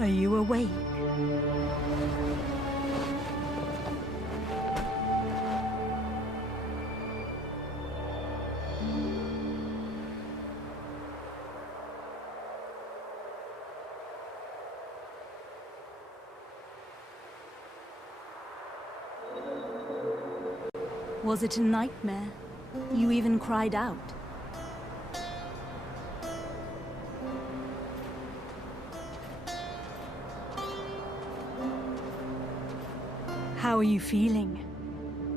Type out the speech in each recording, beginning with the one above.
Are you awake? Was it a nightmare? You even cried out. How are you feeling?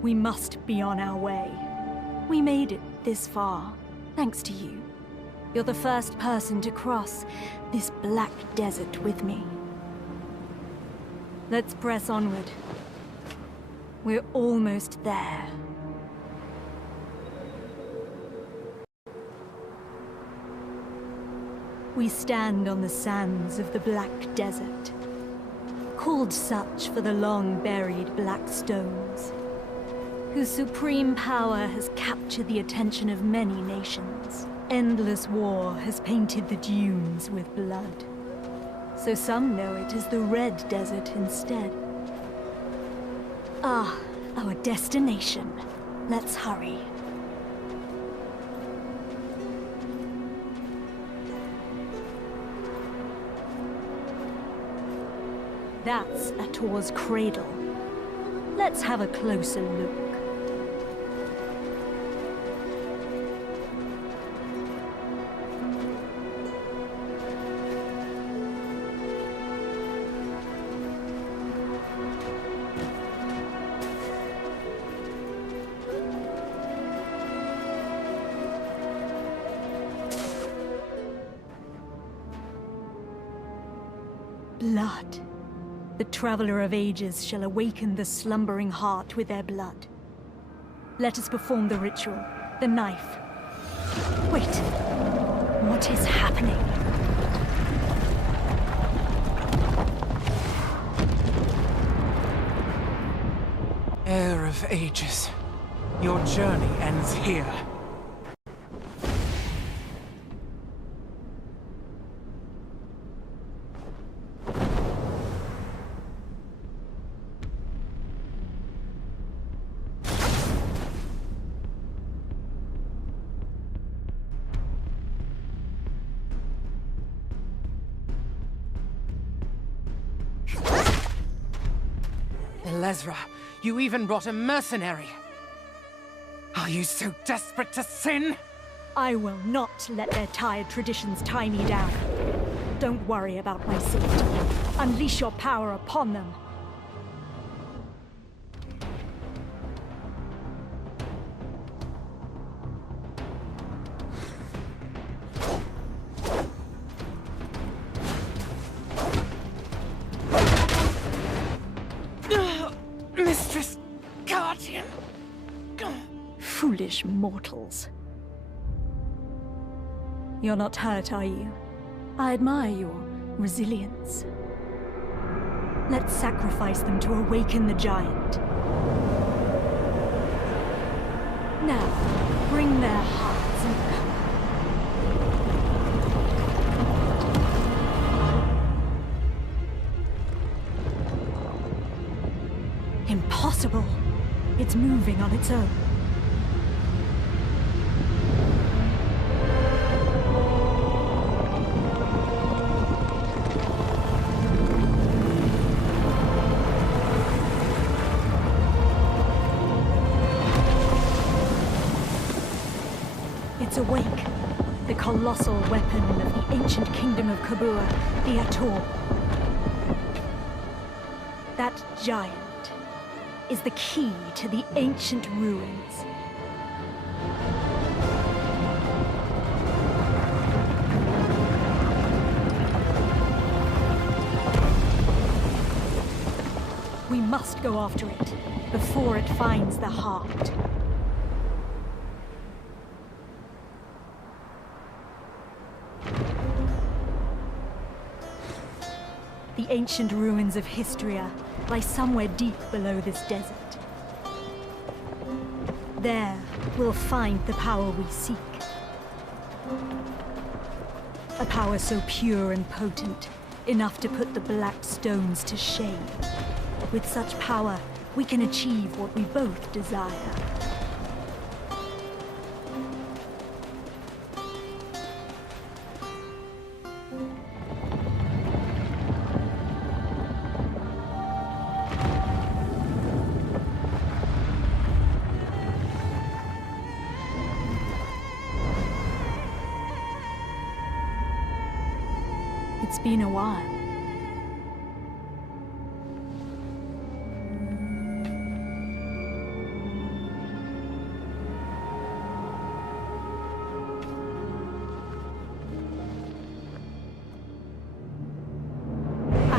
We must be on our way. We made it this far, thanks to you. You're the first person to cross this black desert with me. Let's press onward. We're almost there. We stand on the sands of the Black Desert, called such for the long-buried black stones, whose supreme power has captured the attention of many nations. Endless war has painted the dunes with blood, so some know it as the Red Desert instead. Ah, our destination. Let's hurry. That's 𝐼'𝓂's cradle. Let's have a closer look. Blood. The Traveler of Ages shall awaken the slumbering heart with their blood. Let us perform the ritual, the knife. Wait, what is happening? Heir of Ages, your journey ends here. 𝕂, you even brought a mercenary. Are you so desperate to sin? I will not let their tired traditions tie me down. Don't worry about my safety. Unleash your power upon them. Mistress Guardian. Foolish mortals. You're not hurt, are you? I admire your resilience. Let's sacrifice them to awaken the giant. Now, bring their hearts and power. Impossible! It's moving on its own. It's awake. The colossal weapon of the ancient kingdom of Kabua, the 𝐼'𝓂. That giant is the key to the ancient ruins. We must go after it before it finds the heart. The ancient ruins of 𝐻𝑒𝓁𝓁 lie somewhere deep below this desert. There, we'll find the power we seek. A power so pure and potent, enough to put the black stones to shame. With such power, we can achieve what we both desire. It's been a while.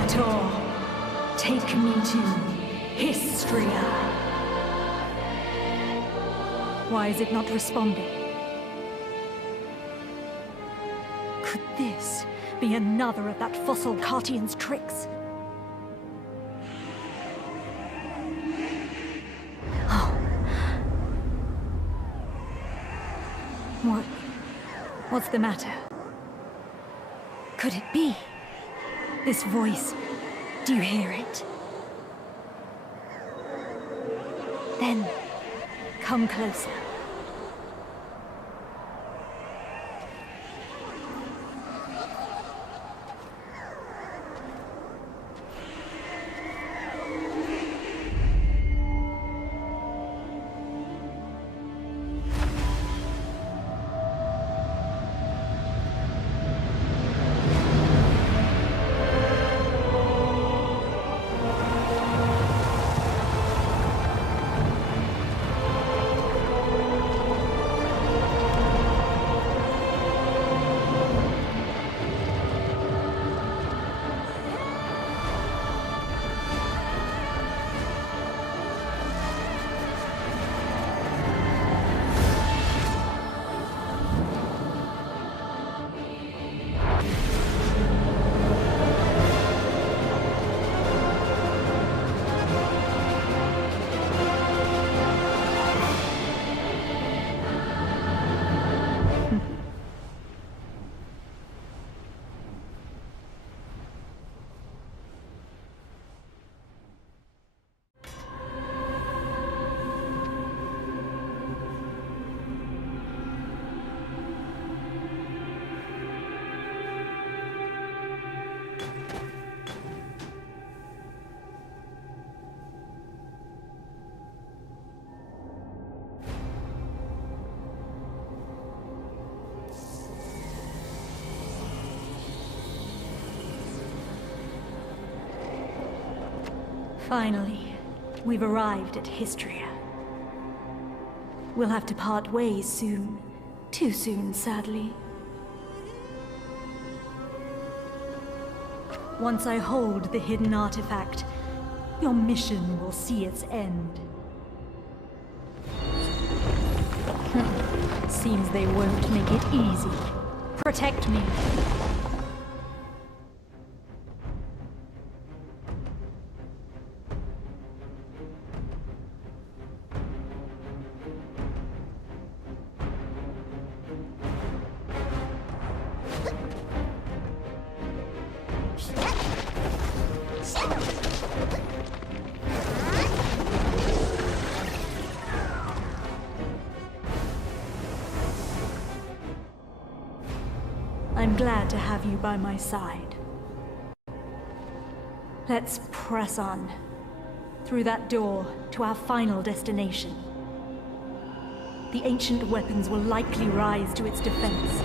𝐼'𝓂, take me to 𝐻𝑒𝓁𝓁𝑜. Why is it not responding? Could this be another of that fossil Cartian's tricks? Oh. What's the matter? Could it be? This voice, do you hear it? Then, come closer. Finally, we've arrived at 𝐻𝑒𝓁𝓁𝑜. We'll have to part ways soon. Too soon, sadly. Once I hold the hidden artifact, your mission will see its end. Seems they won't make it easy. Protect me. I'm glad to have you by my side. Let's press on. Through that door, to our final destination. The ancient weapons will likely rise to its defense.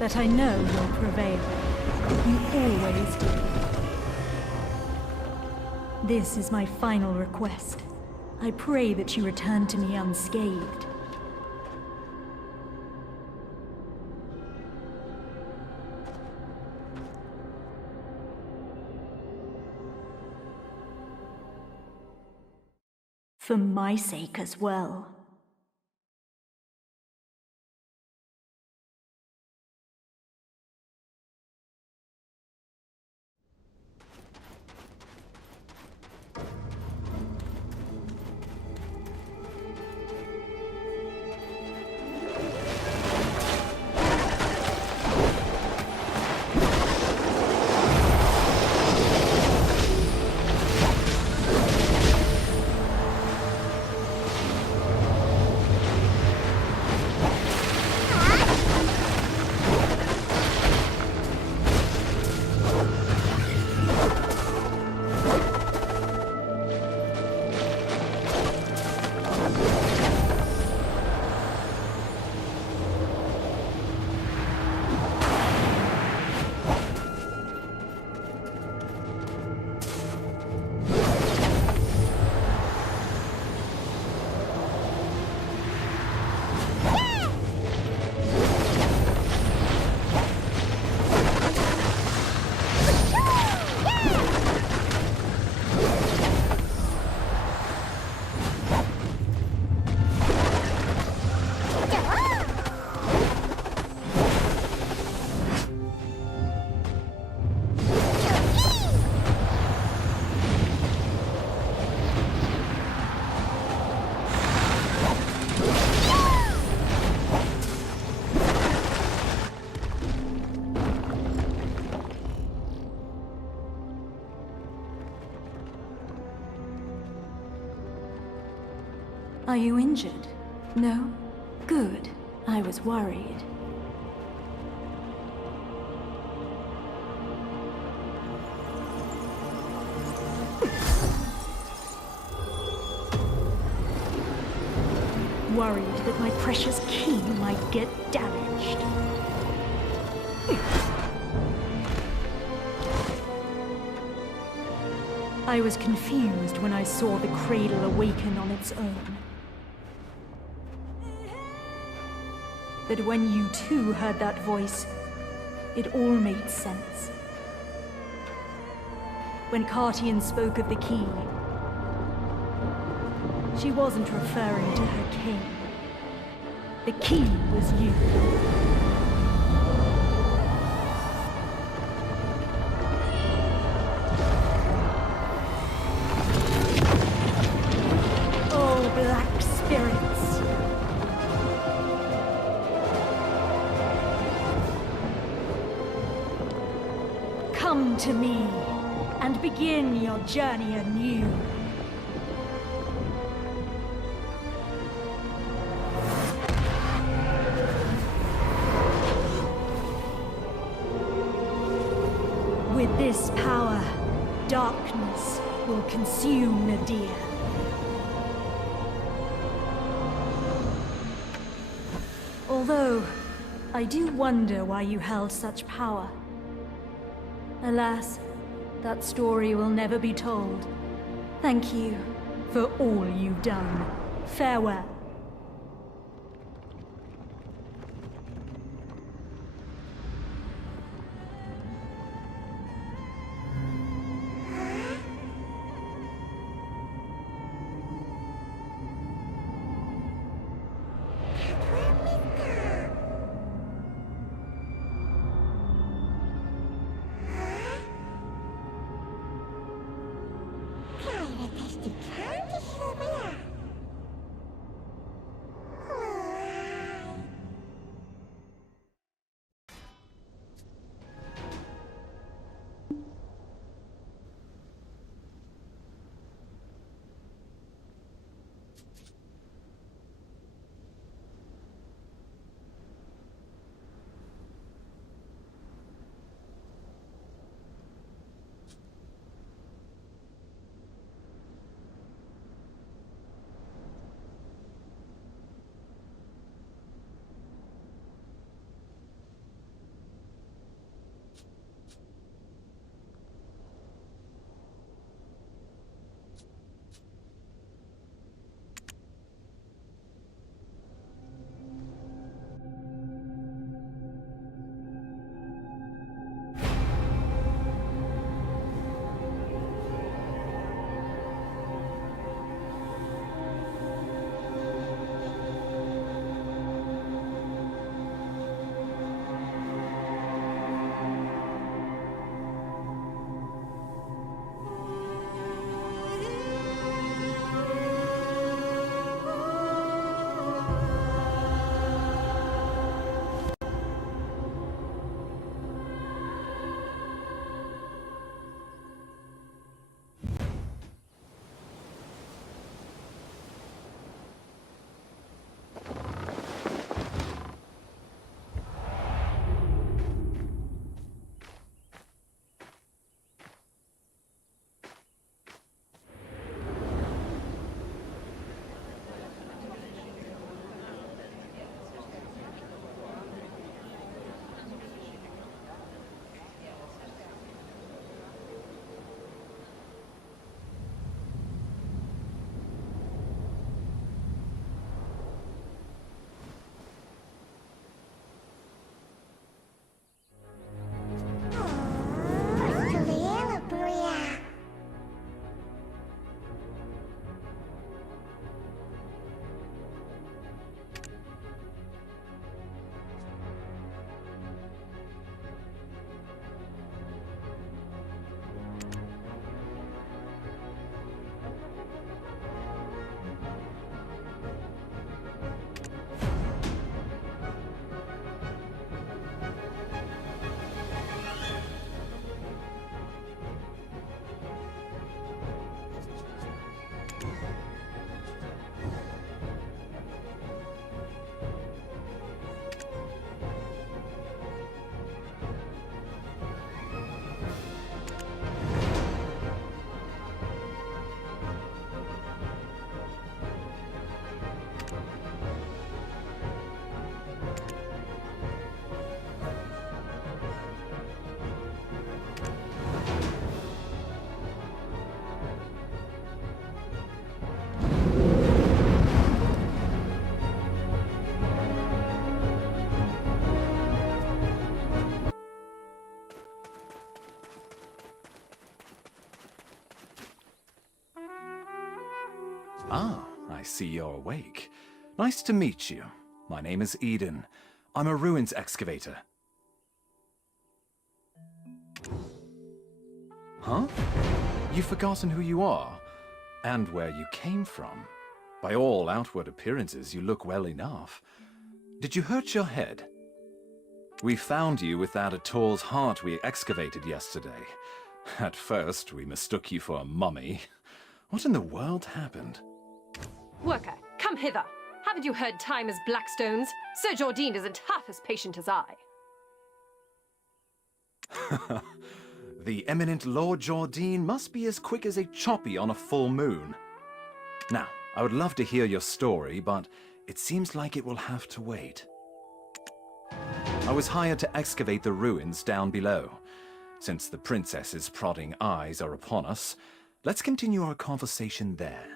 But I know you'll prevail. You always do. This is my final request. I pray that you return to me unscathed. For my sake as well. Are you injured? No? Good. I was worried. Worried that my precious key might get damaged. I was confused when I saw the cradle awaken on its own. But when you too heard that voice, it all made sense. When Cartian spoke of the key, she wasn't referring to her king. The key was you. Oh, black spirits. Come to me and begin your journey anew. With this power, darkness will consume 𝕨𝕭𝕭. Although, I do wonder why you held such power. Alas, that story will never be told. Thank you for all you've done. Farewell. Ah, I see you're awake. Nice to meet you. My name is Eden. I'm a ruins excavator. Huh? You've forgotten who you are? And where you came from? By all outward appearances, you look well enough. Did you hurt your head? We found you with that 𝐼'𝓂's heart we excavated yesterday. At first, we mistook you for a mummy. What in the world happened? Worker, come hither. Haven't you heard time is black stones? Sir Jourdain isn't half as patient as I. The eminent Lord Jourdain must be as quick as a choppy on a full moon. Now, I would love to hear your story, but it seems like it will have to wait. I was hired to excavate the ruins down below. Since the princess's prodding eyes are upon us, let's continue our conversation there.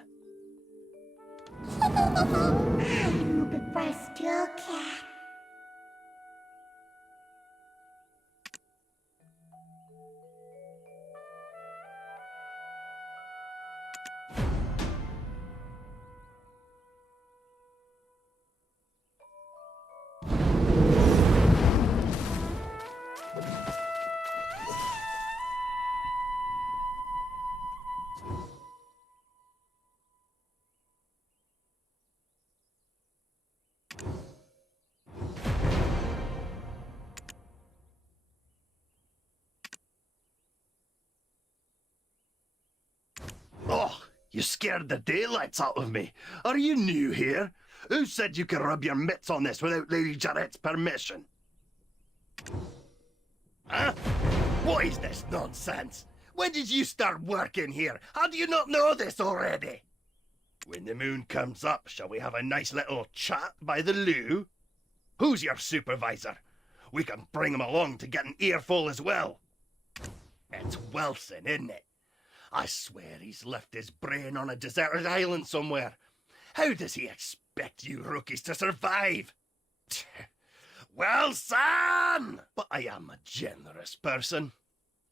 Oh, you scared the daylights out of me. Are you new here? Who said you could rub your mitts on this without Lady 𝕁𝕁𝕗𝑅𝒃𝓁𝑒's permission? Huh? What is this nonsense? When did you start working here? How do you not know this already? When the moon comes up, shall we have a nice little chat by the loo? Who's your supervisor? We can bring him along to get an earful as well. It's Wilson, isn't it? I swear he's left his brain on a deserted island somewhere. How does he expect you rookies to survive? Well, son! But I am a generous person.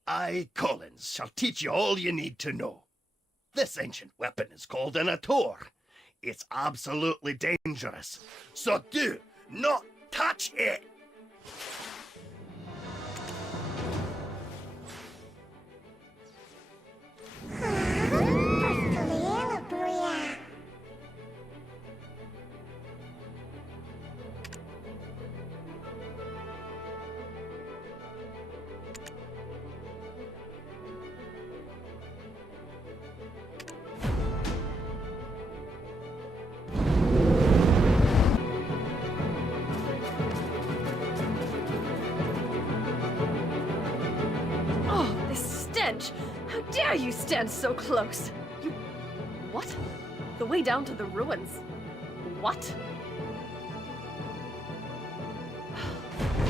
I, Collins, shall teach you all you need to know. This ancient weapon is called an 𝐼'𝓂. It's absolutely dangerous, so do not touch it! How dare you stand so close? You... what? The way down to the ruins? What?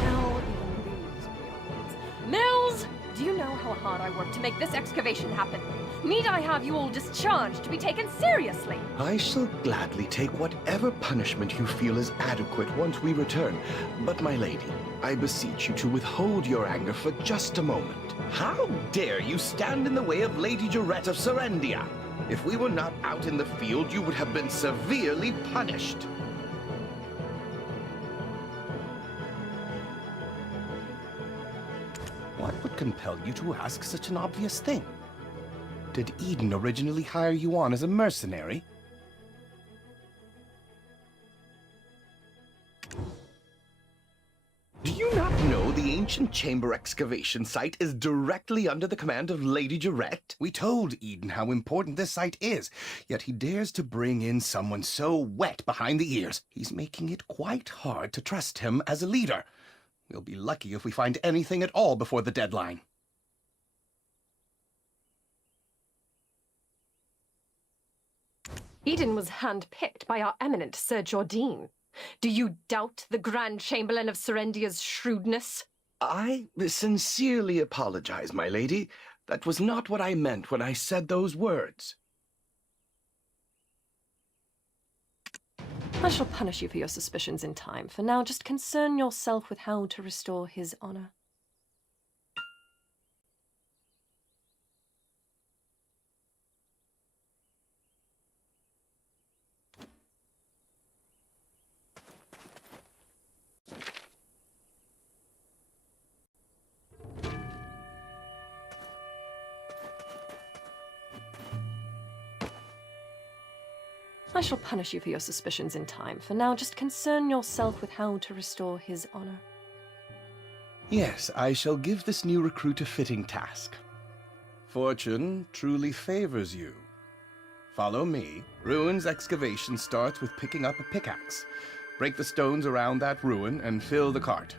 Now even these beyond. Mills! Do you know how hard I worked to make this excavation happen? Need I have you all discharged to be taken seriously? I shall gladly take whatever punishment you feel is adequate once we return. But my lady, I beseech you to withhold your anger for just a moment. How dare you stand in the way of Lady 𝕁𝕁𝕗 of Serendia? If we were not out in the field, you would have been severely punished. What would compel you to ask such an obvious thing? Did Eden originally hire you on as a mercenary? Do you not know the ancient chamber excavation site is directly under the command of Lady 𝕁𝕁𝕗? We told Eden how important this site is, yet he dares to bring in someone so wet behind the ears. He's making it quite hard to trust him as a leader. We'll be lucky if we find anything at all before the deadline. Eden was hand-picked by our eminent Sir Jourdain. Do you doubt the Grand Chamberlain of Serendia's shrewdness? I sincerely apologize, my lady. That was not what I meant when I said those words. I shall punish you for your suspicions in time. For now, just concern yourself with how to restore his honor. I shall punish you for your suspicions in time. For now, just concern yourself with how to restore his honor. Yes, I shall give this new recruit a fitting task. Fortune truly favors you. Follow me. Ruin's excavation starts with picking up a pickaxe. Break the stones around that ruin and fill the cart.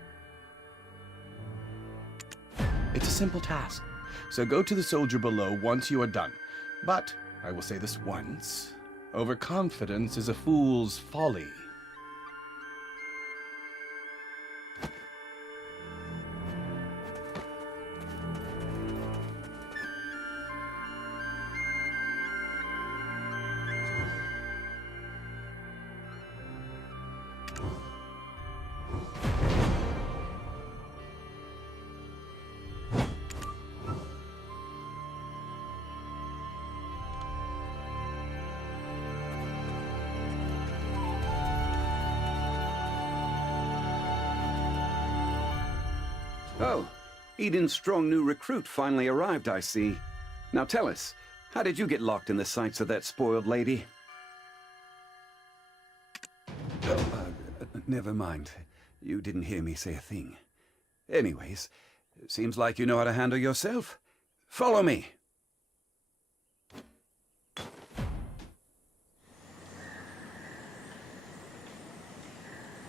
It's a simple task, so go to the soldier below once you are done. But, I will say this once, overconfidence is a fool's folly. Oh, Eden's strong new recruit finally arrived, I see. Now tell us, how did you get locked in the sights of that spoiled lady? Never mind. You didn't hear me say a thing. Anyways, seems like you know how to handle yourself. Follow me.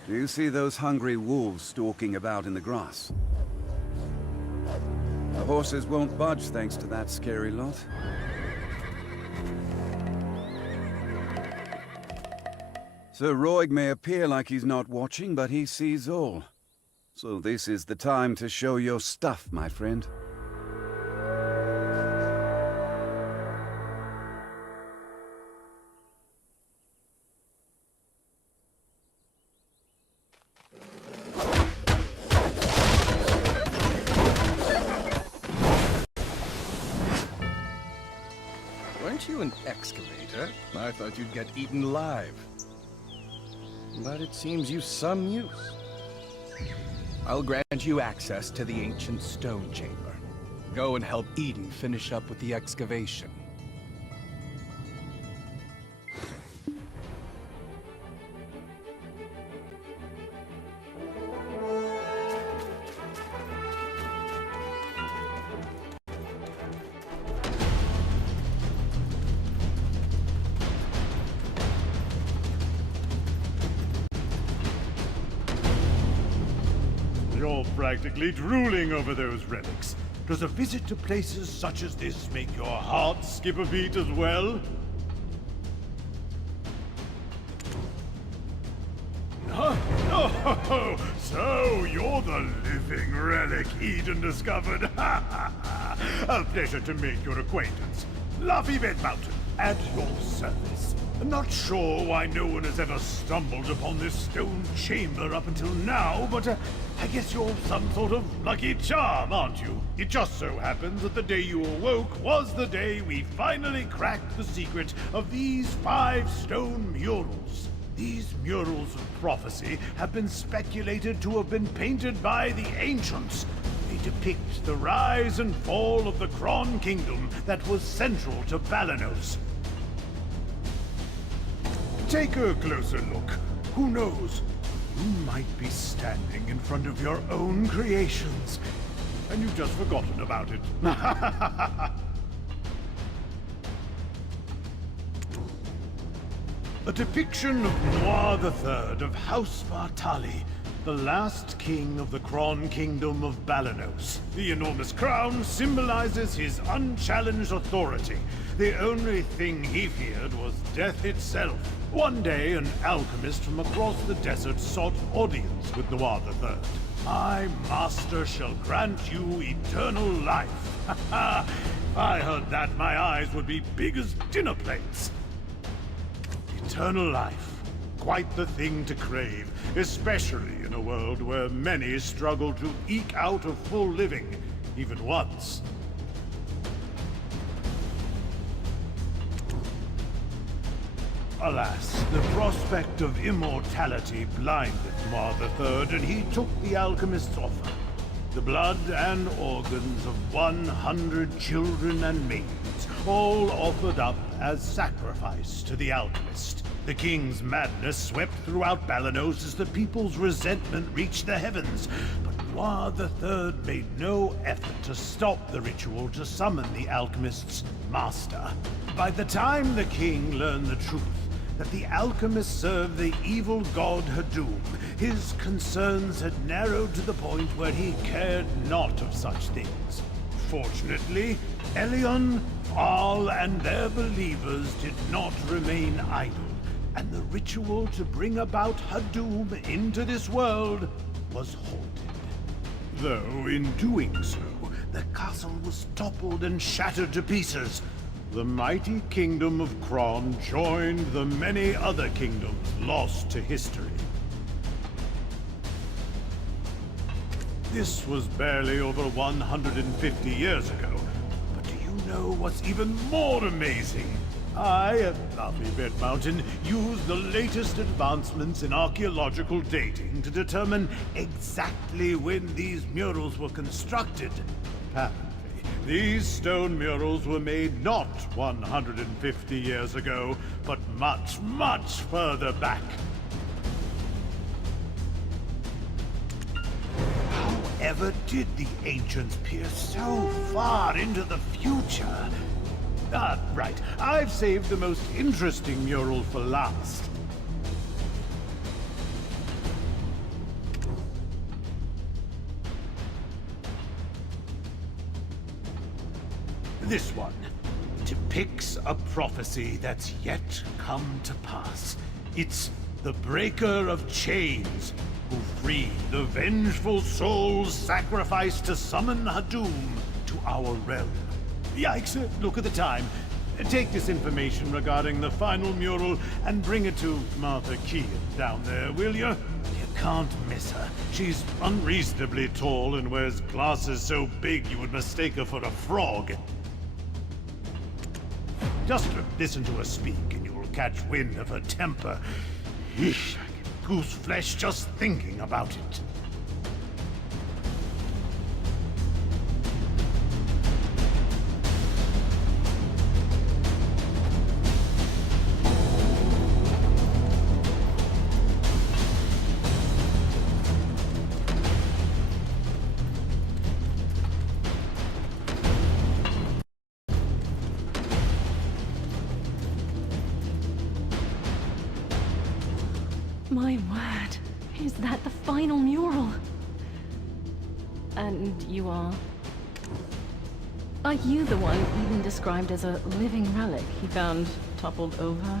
Do you see those hungry wolves stalking about in the grass? The horses won't budge thanks to that scary lot. Sir Roig may appear like he's not watching, but he sees all. So this is the time to show your stuff, my friend. Weren't you an excavator? I thought you'd get eaten alive. But it seems you've some use. I'll grant you access to the ancient stone chamber. Go and help Eden finish up with the excavation. You're practically drooling over those relics. Does a visit to places such as this make your heart skip a beat as well? Huh? Oh, so you're the living relic Eden discovered. A pleasure to make your acquaintance. 𝐿𝑜𝓃𝑒 Mountain, at your service. Not sure why no one has ever stumbled upon this stone chamber up until now, but I guess you're some sort of lucky charm, aren't you? It just so happens that the day you awoke was the day we finally cracked the secret of these 5 stone murals. These murals of prophecy have been speculated to have been painted by the ancients. They depict the rise and fall of the Cron Kingdom that was central to Balanos. Take a closer look. Who knows? You might be standing in front of your own creations, and you've just forgotten about it. A depiction of 𝕂𝓂 III of House Bartali, the last king of the Cron Kingdom of Balanos. The enormous crown symbolizes his unchallenged authority. The only thing he feared was death itself. One day, an alchemist from across the desert sought audience with 𝕂𝓂 III. My master shall grant you eternal life. If I heard that, my eyes would be big as dinner plates. Eternal life. Quite the thing to crave, especially in a world where many struggle to eke out a full living, even once. Alas, the prospect of immortality blinded 𝕂𝓂 III, and he took the alchemist's offer. The blood and organs of 100 children and maidens, all offered up as sacrifice to the alchemist. The king's madness swept throughout Balanos as the people's resentment reached the heavens, but 𝐼'𝓂 𝑅𝒾𝓁𝓁 made no effort to stop the ritual to summon the alchemist's master. By the time the king learned the truth, that the alchemist served the evil god 𝐻𝑒𝓁𝓁, his concerns had narrowed to the point where he cared not of such things. Fortunately, Elion, Aahl, and their believers did not remain idle, and the ritual to bring about 𝐻𝑒𝓁 into this world was halted. Though in doing so, the castle was toppled and shattered to pieces. The mighty kingdom of 𝓂 joined the many other kingdoms lost to history. This was barely over 150 years ago, but do you know what's even more amazing? I, at 𝕨𝓂 used the latest advancements in archaeological dating to determine exactly when these murals were constructed. Apparently, these stone murals were made not 150 years ago, but much, much further back. However did the ancients peer so far into the future? Right. I've saved the most interesting mural for last. This one depicts a prophecy that's yet come to pass. It's the breaker of chains who freed the vengeful souls sacrificed to summon 𝐻𝑒𝓁 to our realm. Yikes, look at the time. Take this information regarding the final mural and bring it to Martha Kean down there, will you? You can't miss her. She's unreasonably tall and wears glasses so big you would mistake her for a frog. Just listen to her speak and you will catch wind of her temper. Eesh, I get goose flesh just thinking about it. My word, is that the final mural? And you are? Are you the one even described as a living relic he found toppled over?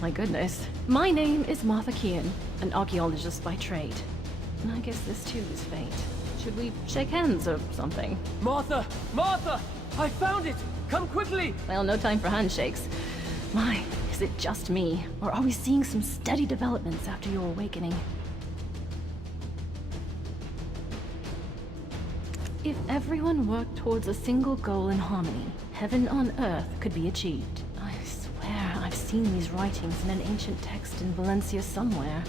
My goodness. My name is Martha Kean, an archaeologist by trade. And I guess this too is fate. Should we shake hands or something? Martha! Martha! I found it! Come quickly! Well, no time for handshakes. My, is it just me? Or are we seeing some steady developments after your awakening? If everyone worked towards a single goal in harmony, heaven on earth could be achieved. I swear I've seen these writings in an ancient text in Valencia somewhere.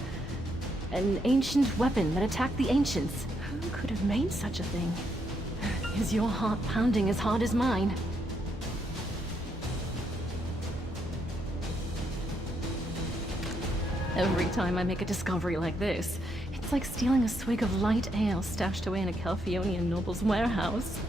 An ancient weapon that attacked the ancients. Who could have made such a thing? Is your heart pounding as hard as mine? Every time I make a discovery like this, it's like stealing a swig of light ale stashed away in a Calpheonian noble's warehouse.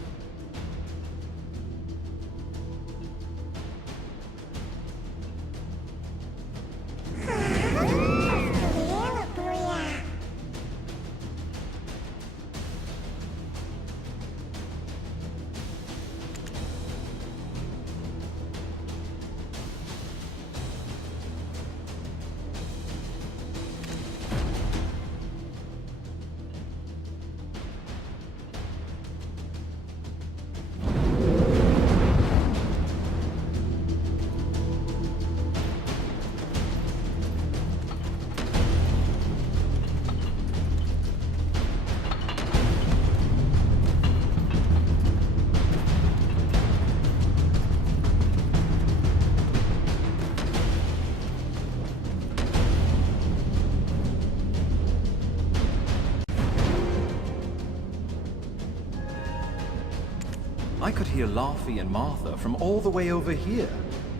I could hear Laufey and Martha from all the way over here.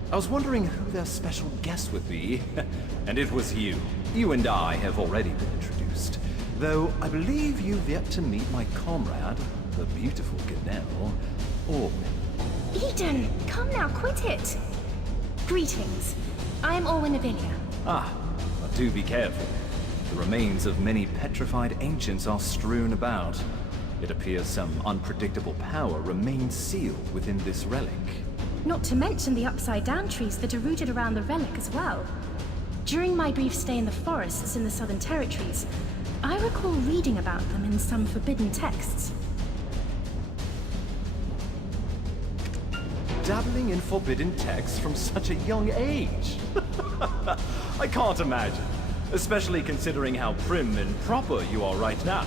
I was wondering who their special guest would be, and it was you. You and I have already been introduced, though I believe you've yet to meet my comrade, the beautiful 𝕁𝕬𝕟𝓚. Eden, come now, quit it! Greetings. I am 𝕁𝕬𝕟𝓚. Ah, but do be careful. The remains of many petrified ancients are strewn about. It appears some unpredictable power remains sealed within this relic. Not to mention the upside-down trees that are rooted around the relic as well. During my brief stay in the forests in the Southern Territories, I recall reading about them in some forbidden texts. Dabbling in forbidden texts from such a young age? I can't imagine, especially considering how prim and proper you are right now.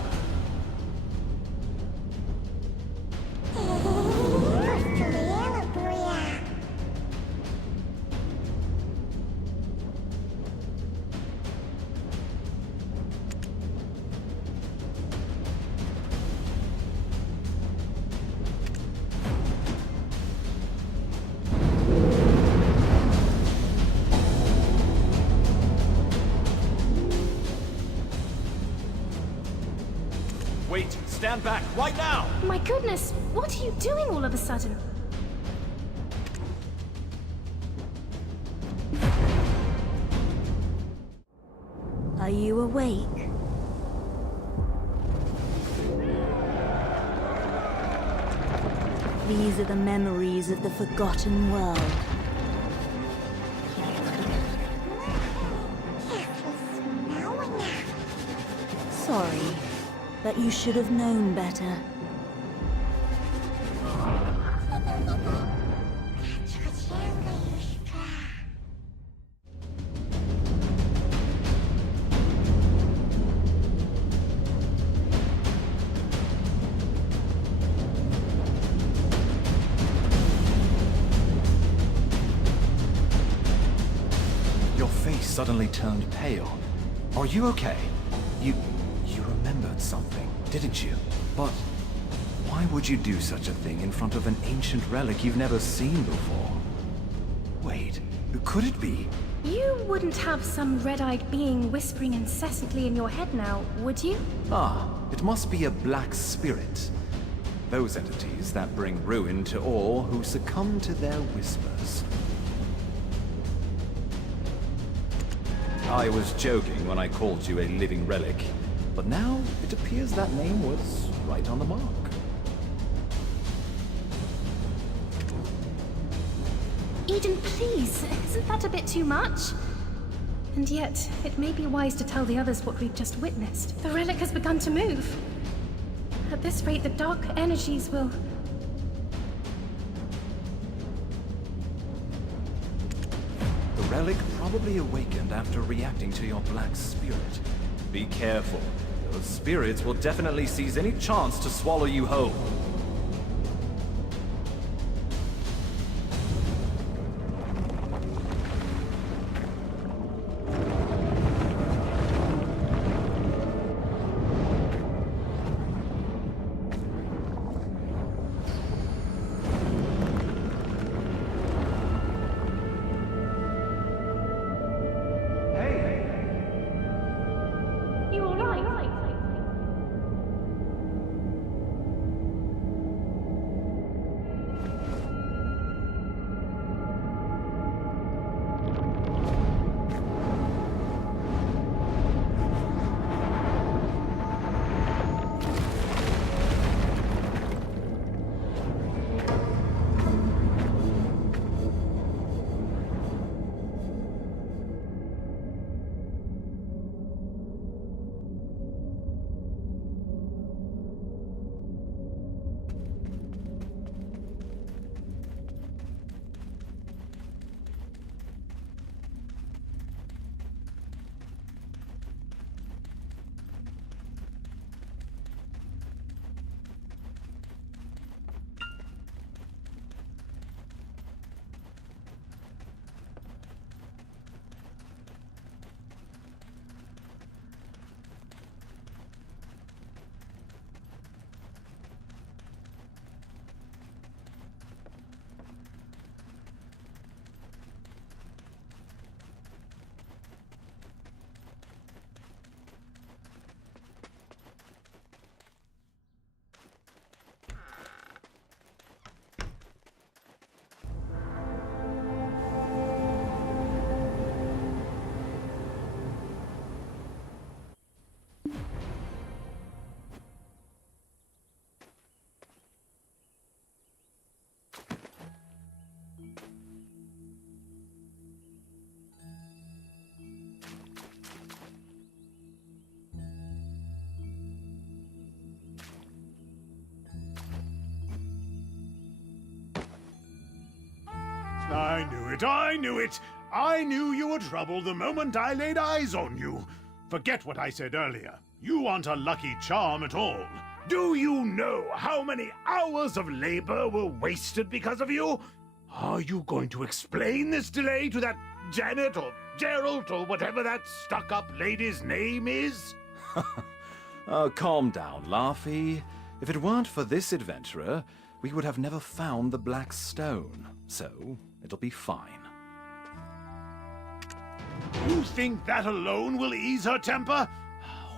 Wait, stand back, right now! My goodness, what are you doing all of a sudden? Are you awake? These are the memories of the forgotten world. Sorry, but you should have known better. Your face suddenly turned pale. Are you okay? You remembered something, didn't you? But why would you do such a thing in front of an ancient relic you've never seen before? Wait, who could it be? You wouldn't have some red-eyed being whispering incessantly in your head now, would you? Ah, it must be a black spirit. Those entities that bring ruin to all who succumb to their whispers. I was joking when I called you a living relic, but now it appears that name was right on the mark. Eden, please, isn't that a bit too much? And yet, it may be wise to tell the others what we've just witnessed. The relic has begun to move. At this rate, the dark energies will... The relic probably awakened after reacting to your black spirit. Be careful. Those spirits will definitely seize any chance to swallow you whole. I knew it, I knew it! I knew you were trouble the moment I laid eyes on you. Forget what I said earlier. You aren't a lucky charm at all. Do you know how many hours of labor were wasted because of you? Are you going to explain this delay to that Janet or Gerald or whatever that stuck-up lady's name is? Calm down, Laffy. If it weren't for this adventurer, we would have never found the Black Stone. So, it'll be fine. You think that alone will ease her temper?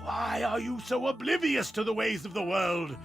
Why are you so oblivious to the ways of the world?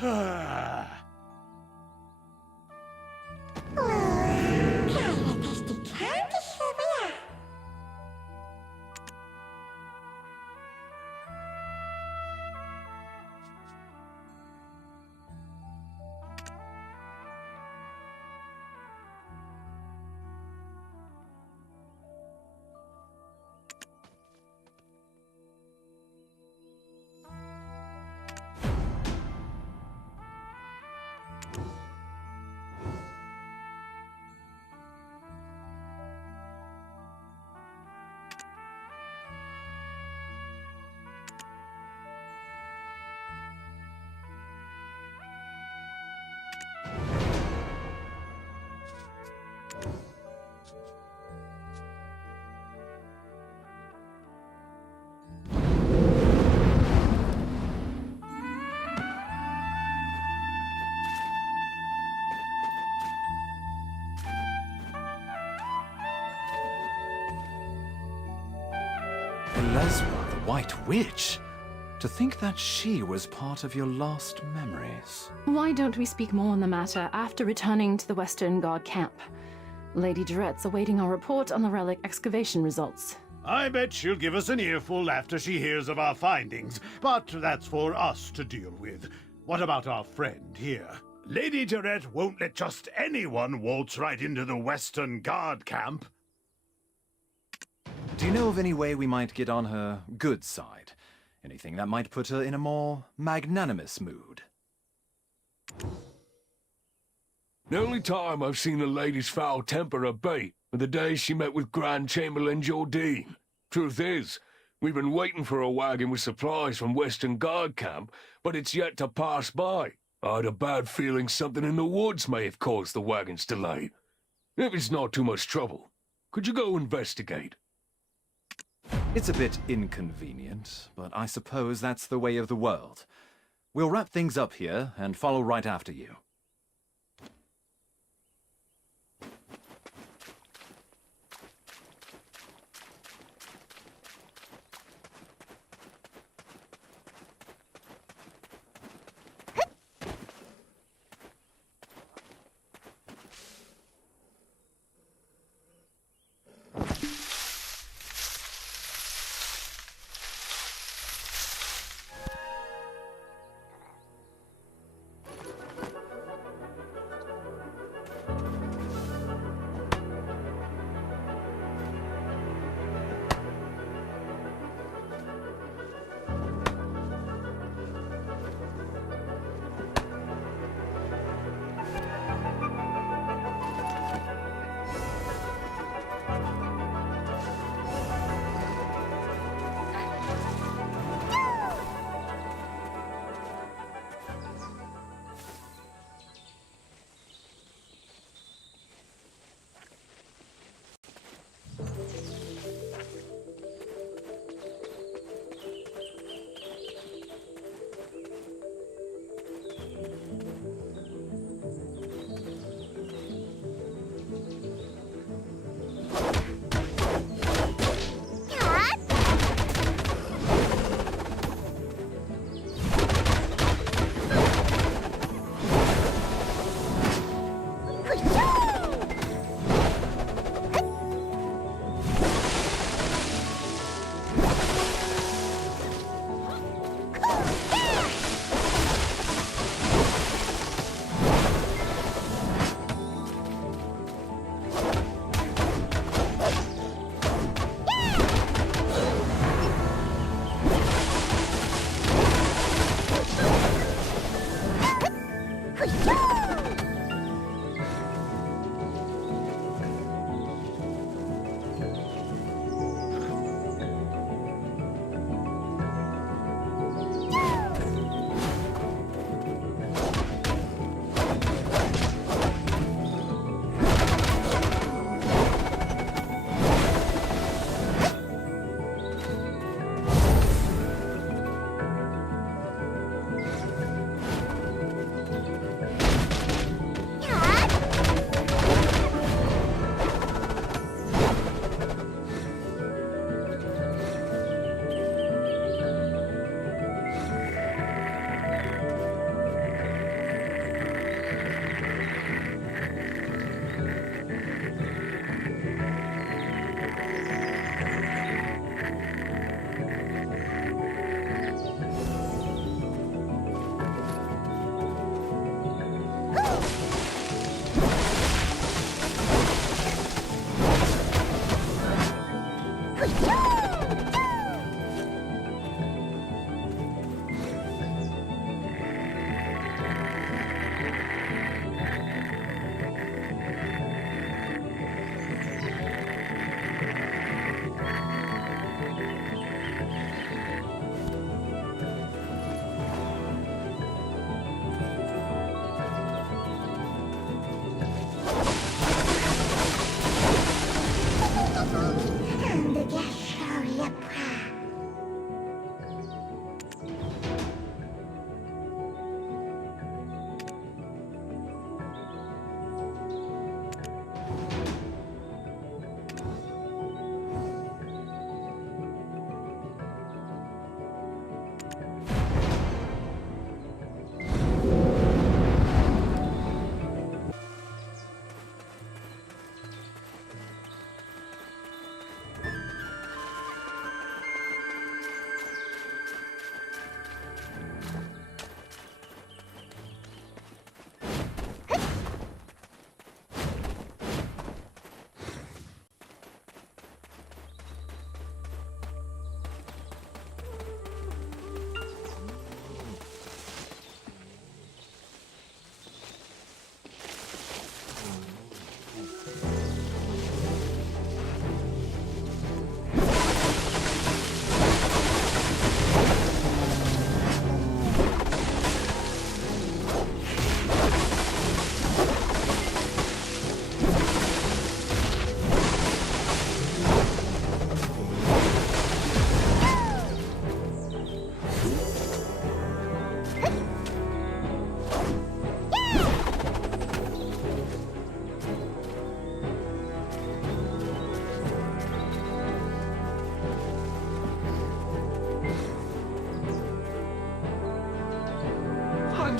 𝕨𝕭𝓂, the White Witch? To think that she was part of your lost memories. Why don't we speak more on the matter after returning to the Western Guard camp? Lady Jarrett's awaiting our report on the relic excavation results. I bet she'll give us an earful after she hears of our findings, but that's for us to deal with. What about our friend here? Lady Jarrett won't let just anyone waltz right into the Western Guard camp. Do you know of any way we might get on her good side? Anything that might put her in a more magnanimous mood? The only time I've seen the lady's foul temper abate were the day she met with Grand Chamberlain Jordine. Truth is, we've been waiting for a wagon with supplies from Western Guard camp, but it's yet to pass by. I had a bad feeling something in the woods may have caused the wagon's delay. If it's not too much trouble, could you go investigate? It's a bit inconvenient, but I suppose that's the way of the world. We'll wrap things up here and follow right after you.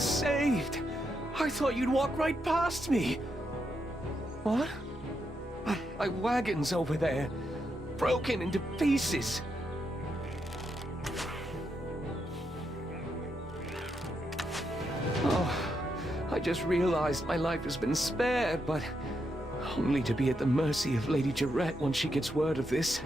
saved. I thought you'd walk right past me. What? My wagon's over there, broken into pieces. Oh, I just realized my life has been spared, but only to be at the mercy of Lady 𝕒𝓁 once she gets word of this.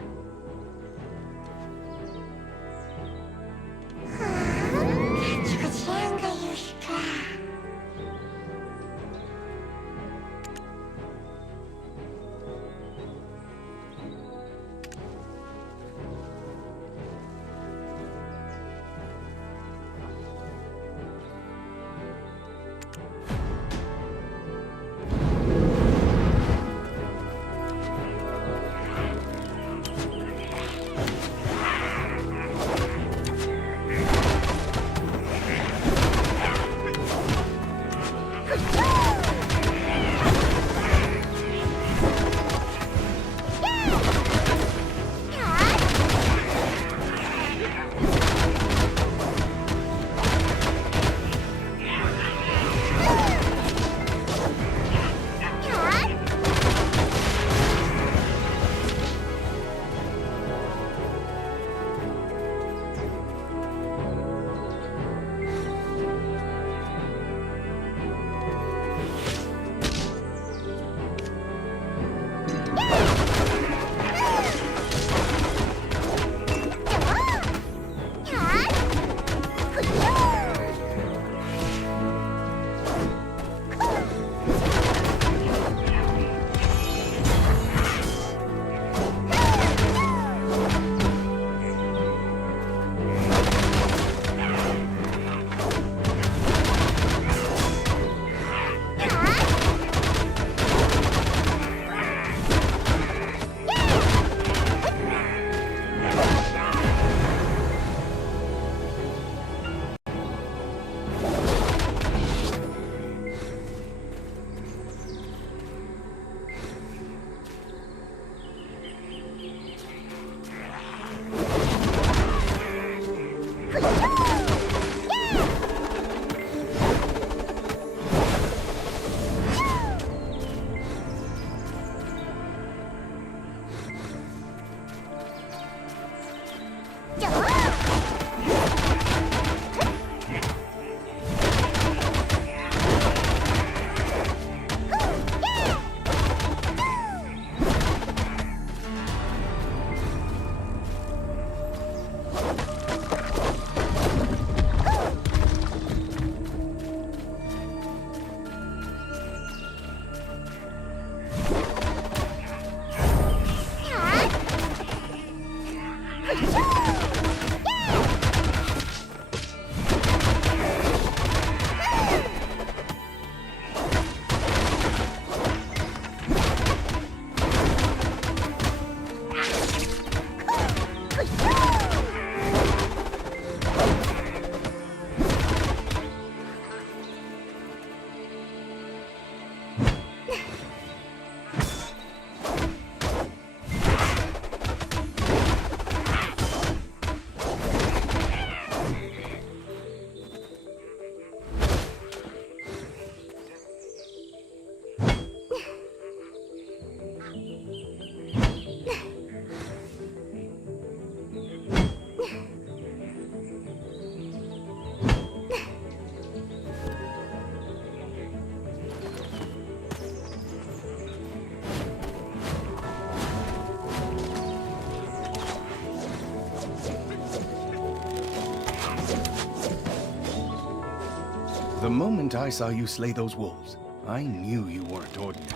The moment I saw you slay those wolves, I knew you weren't ordinary.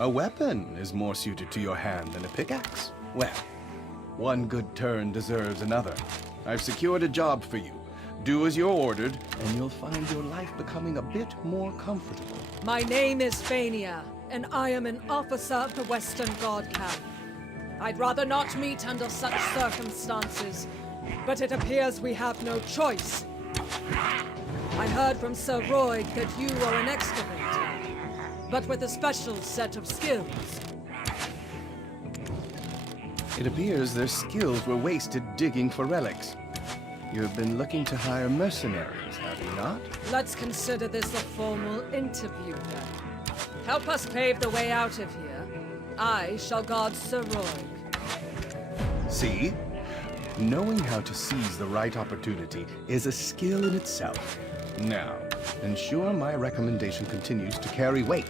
A weapon is more suited to your hand than a pickaxe. Well, one good turn deserves another. I've secured a job for you. Do as you're ordered, and you'll find your life becoming a bit more comfortable. My name is 𝕂𝓂, and I am an officer of the Western God Camp. I'd rather not meet under such circumstances, but it appears we have no choice. I heard from Sir Roig that you are an excavator, but with a special set of skills. It appears their skills were wasted digging for relics. You've been looking to hire mercenaries, have you not? Let's consider this a formal interview then. Help us pave the way out of here. I shall guard 𝕭𝓂. See? Knowing how to seize the right opportunity is a skill in itself. Now, ensure my recommendation continues to carry weight.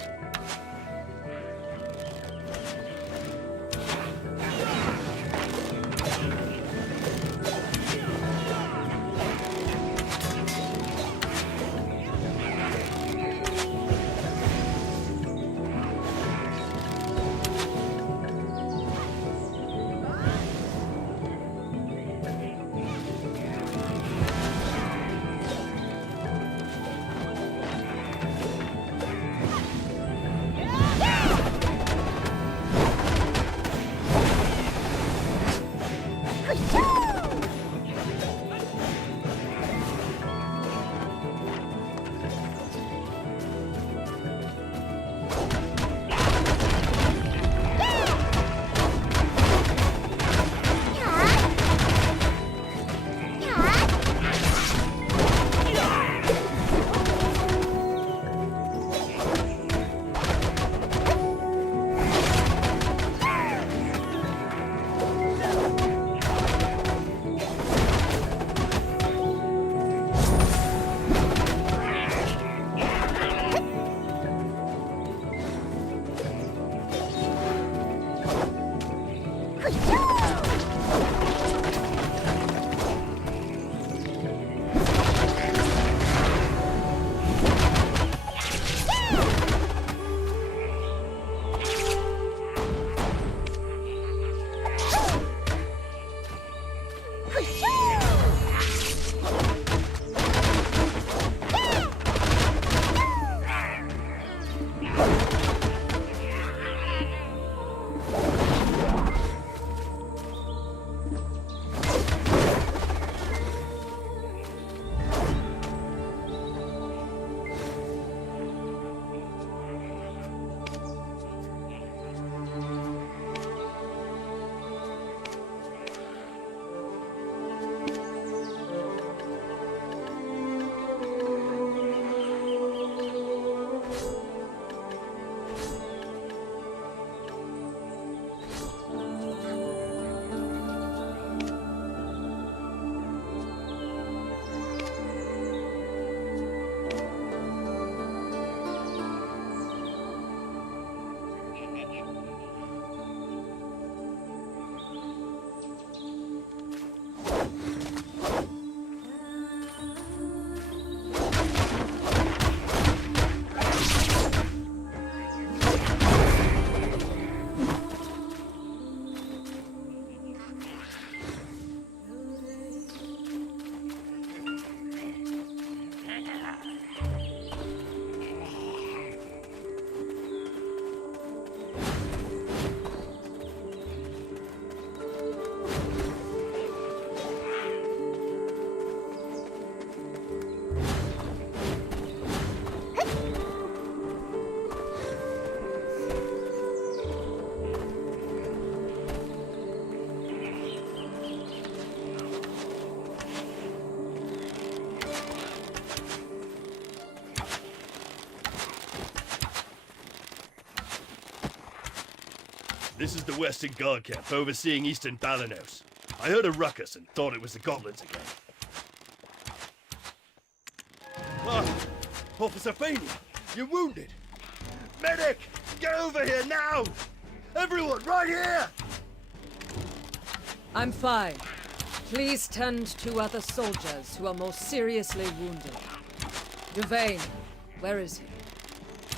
This is the Western Guard camp overseeing Eastern Balanos. I heard a ruckus and thought it was the goblins again. Ah, Officer 𝕂𝓂, you're wounded. Medic, get over here now! Everyone, right here! I'm fine. Please tend to other soldiers who are more seriously wounded. 𝕂𝓂, where is he?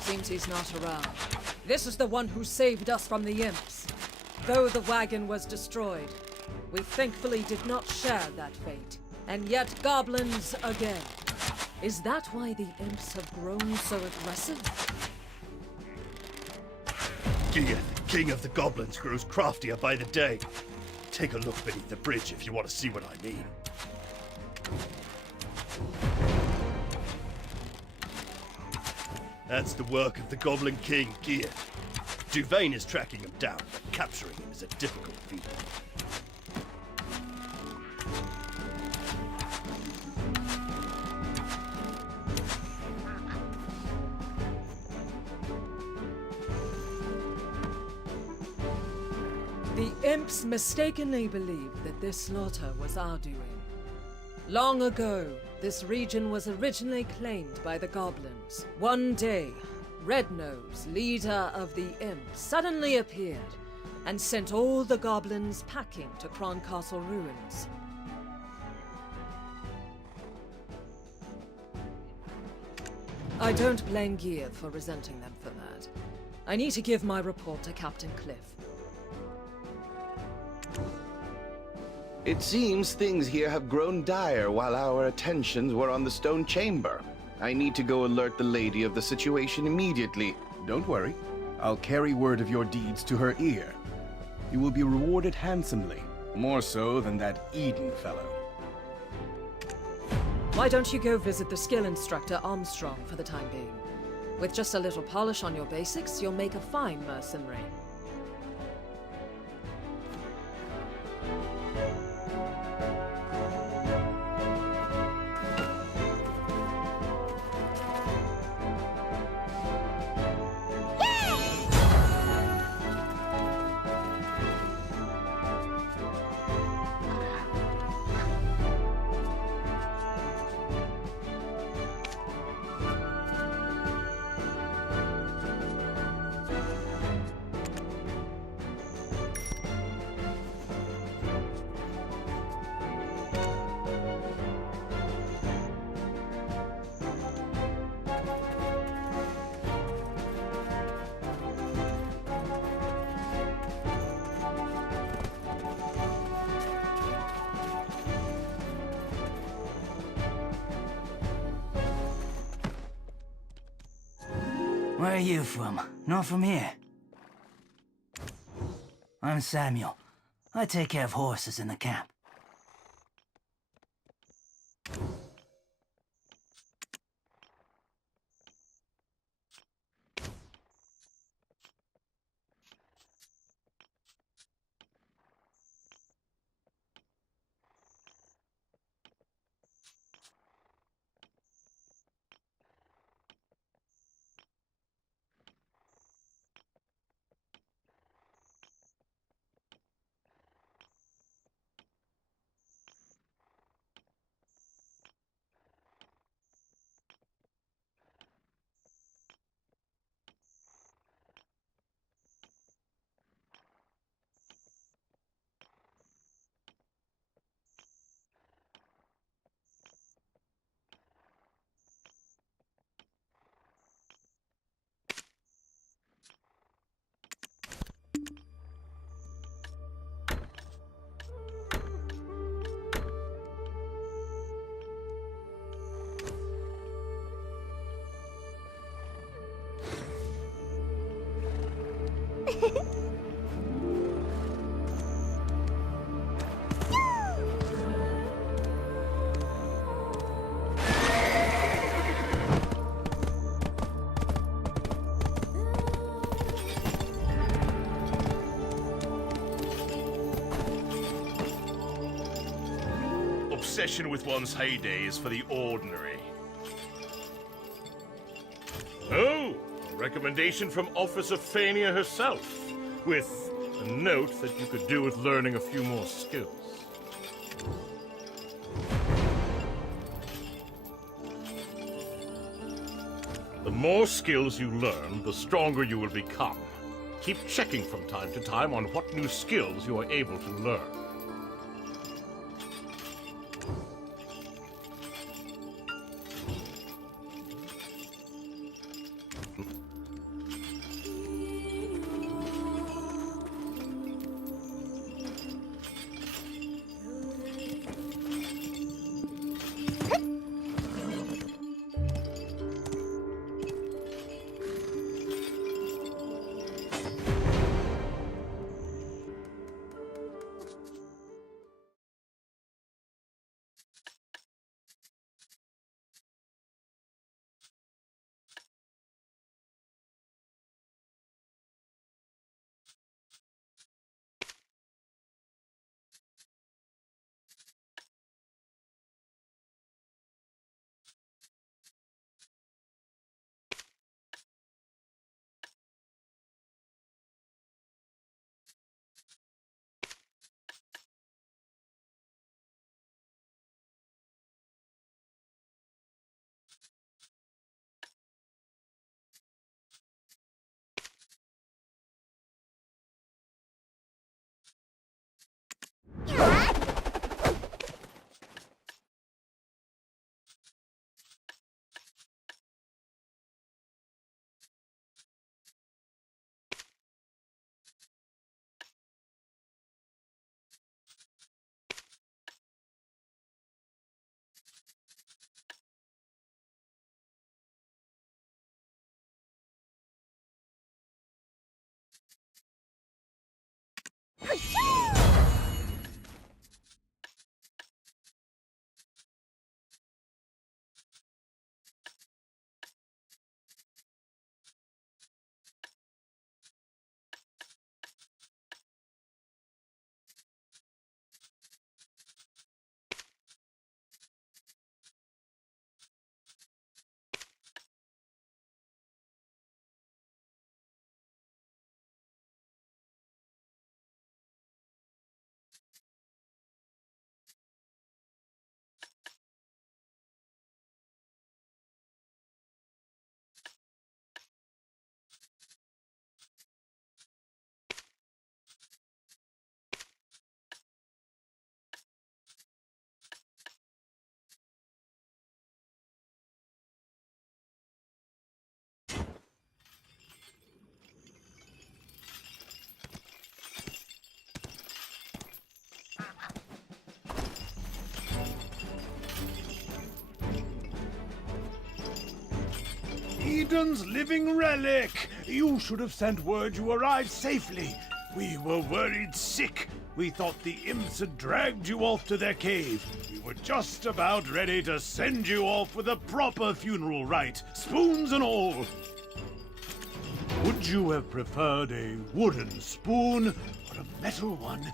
Seems he's not around. This is the one who saved us from the imps. Though the wagon was destroyed, we thankfully did not share that fate. And yet goblins again. Is that why the imps have grown so aggressive? 𝐺𝑒𝓁, king of the goblins, grows craftier by the day. Take a look beneath the bridge if you want to see what I mean. That's the work of the Goblin King, 𝐺𝑒𝓁. 𝕂𝓂 is tracking him down, but capturing him is a difficult feat. The imps mistakenly believed that this slaughter was our doing. Long ago, this region was originally claimed by the goblins. One day, Red-Nose, leader of the imps, suddenly appeared and sent all the goblins packing to Cron Castle ruins. I don't blame Gear for resenting them for that. I need to give my report to Captain Cliff. It seems things here have grown dire while our attentions were on the stone chamber. I need to go alert the lady of the situation immediately. Don't worry. I'll carry word of your deeds to her ear. You will be rewarded handsomely, more so than that Eden fellow. Why don't you go visit the skill instructor Armstrong for the time being? With just a little polish on your basics, you'll make a fine mercenary. Where are you from? Not from here. I'm Samuel. I take care of horses in the camp. Obsession with one's heyday is for the ordinary. Oh, a recommendation from Officer 𝕂 herself, with a note that you could do with learning a few more skills. The more skills you learn, the stronger you will become. Keep checking from time to time on what new skills you are able to learn. Eden's living relic! You should have sent word you arrived safely. We were worried sick. We thought the imps had dragged you off to their cave. We were just about ready to send you off with a proper funeral rite, spoons and all. Would you have preferred a wooden spoon or a metal one?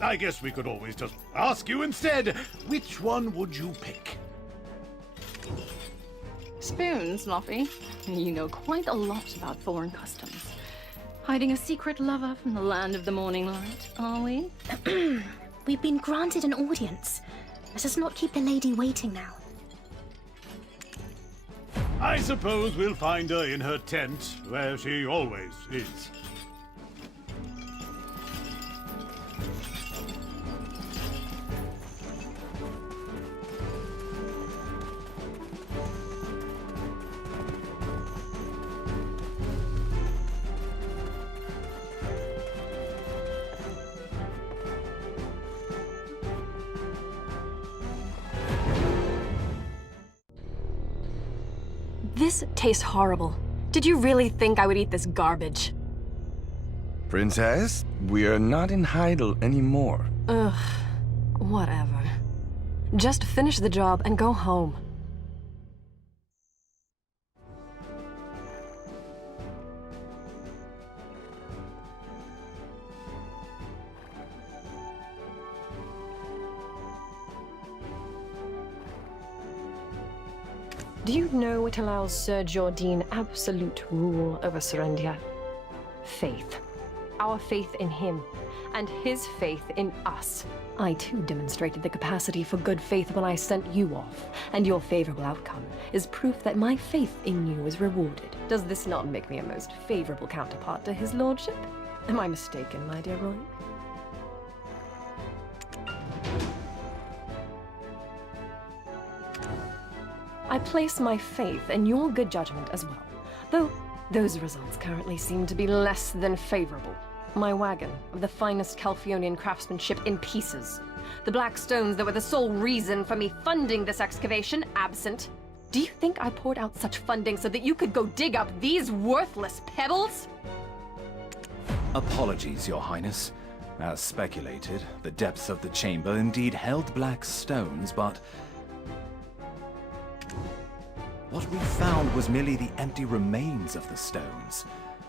I guess we could always just ask you instead. Which one would you pick? Spoons, Luffy. You know quite a lot about foreign customs. Hiding a secret lover from the land of the morning light, are we? We've been granted an audience. Let us not keep the lady waiting now. I suppose we'll find her in her tent, where she always is. This tastes horrible. Did you really think I would eat this garbage? Princess, we're not in 𝐼'𝓂 anymore. Ugh, whatever. Just finish the job and go home. Do you know it allows 𝐻𝑒𝓁𝓁𝓚 absolute rule over Serendia? Faith. Our faith in him, and his faith in us. I too demonstrated the capacity for good faith when I sent you off, and your favorable outcome is proof that my faith in you is rewarded. Does this not make me a most favorable counterpart to his lordship? Am I mistaken, my dear Roy? I place my faith in your good judgment as well, though those results currently seem to be less than favorable. My wagon of the finest Calpheonian craftsmanship in pieces. The black stones that were the sole reason for me funding this excavation absent. Do you think I poured out such funding so that you could go dig up these worthless pebbles? Apologies, Your Highness. As speculated, the depths of the chamber indeed held black stones, but what we found was merely the empty remains of the stones,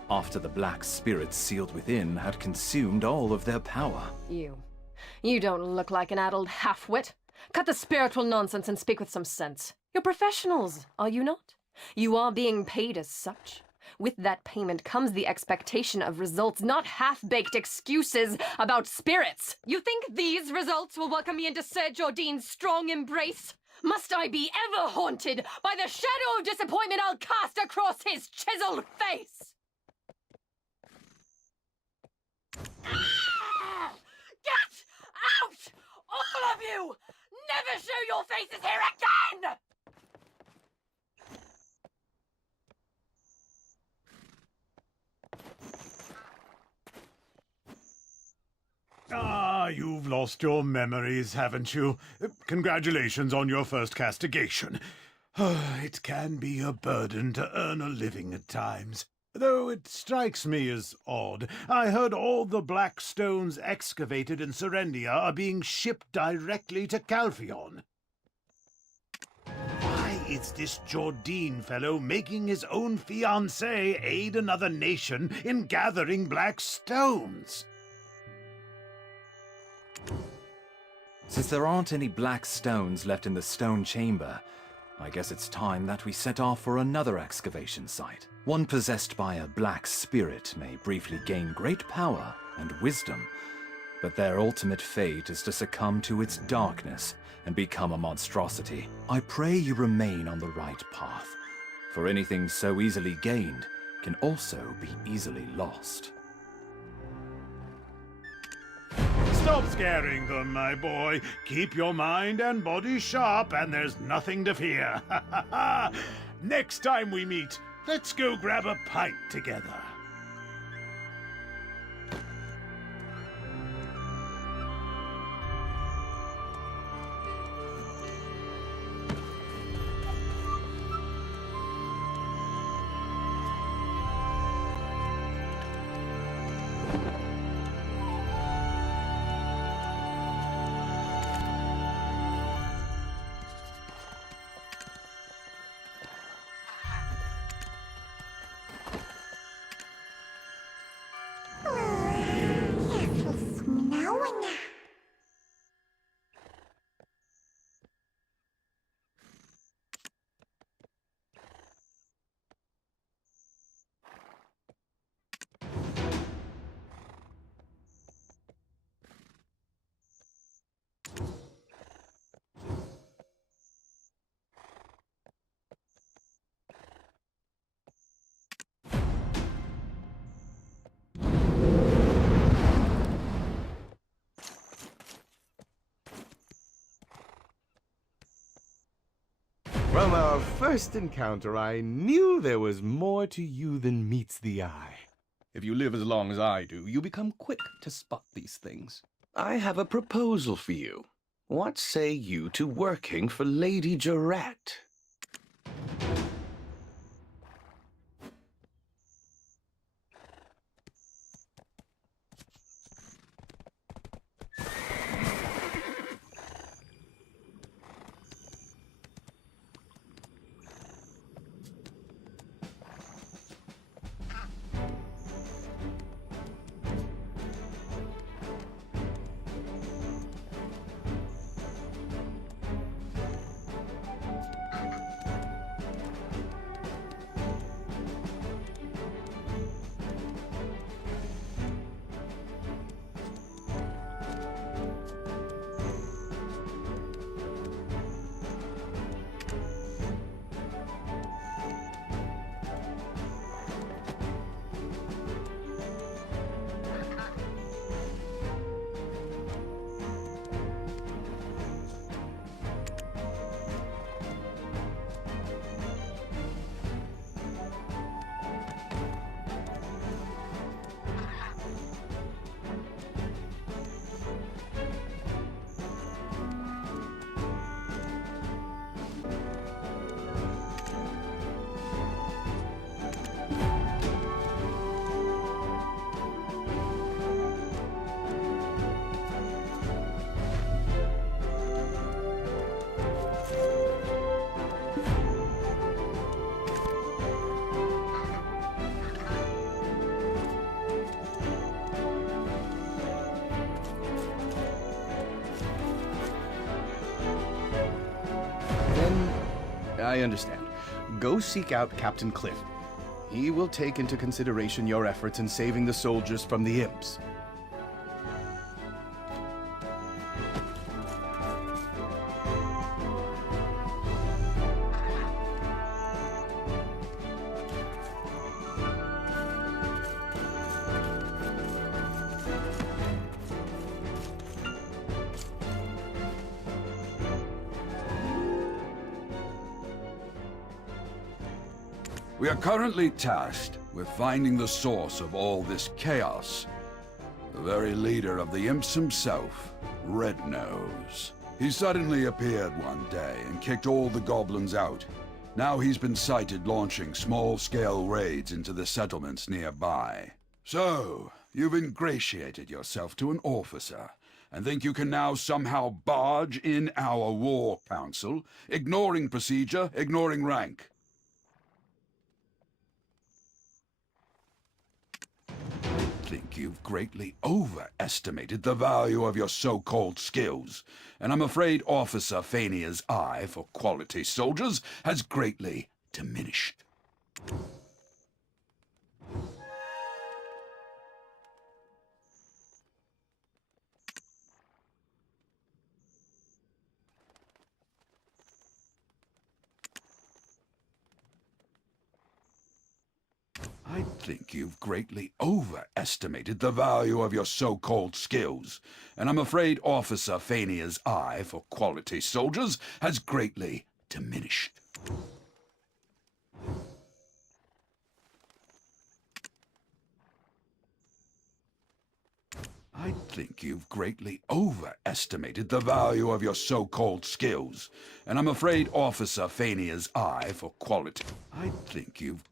after the black spirits sealed within had consumed all of their power. You don't look like an addled half-wit. Cut the spiritual nonsense and speak with some sense. You're professionals, are you not? You are being paid as such. With that payment comes the expectation of results, not half-baked excuses about spirits. You think these results will welcome me into 𝐻𝑒𝓁𝓁𝓚's strong embrace? Must I be ever haunted by the shadow of disappointment I'll cast across his chiseled face? Get out! All of you! Never show your faces here again! You've lost your memories, haven't you? Congratulations on your first castigation. It can be a burden to earn a living at times. Though it strikes me as odd. I heard all the black stones excavated in Serendia are being shipped directly to Calpheon. Why is this 𝑅𝒾𝓁 fellow making his own fiancée aid another nation in gathering black stones? Since there aren't any black stones left in the stone chamber, I guess it's time that we set off for another excavation site. One possessed by a black spirit may briefly gain great power and wisdom, but their ultimate fate is to succumb to its darkness and become a monstrosity. I pray you remain on the right path, for anything so easily gained can also be easily lost. Stop scaring them, my boy. Keep your mind and body sharp, and there's nothing to fear. Next time we meet, let's go grab a pint together. From our first encounter, I knew there was more to you than meets the eye. If you live as long as I do, you become quick to spot these things. I have a proposal for you. What say you to working for Lady 𝕤𝓁𝓁? I understand. Go seek out Captain Cliff. He will take into consideration your efforts in saving the soldiers from the imps. We are currently tasked with finding the source of all this chaos. The very leader of the imps himself, Red Nose. He suddenly appeared one day and kicked all the goblins out. Now he's been sighted launching small-scale raids into the settlements nearby. So, you've ingratiated yourself to an officer, and think you can now somehow barge in our war council, ignoring procedure, ignoring rank. I think you've greatly overestimated the value of your so-called skills, and I'm afraid Officer Fania's eye for quality soldiers has greatly diminished. I think you've greatly overestimated the value of your so-called skills, and I'm afraid Officer Fania's eye for quality soldiers has greatly diminished. I think you've greatly overestimated the value of your so-called skills, and I'm afraid Officer Fania's eye for quality. I think you've...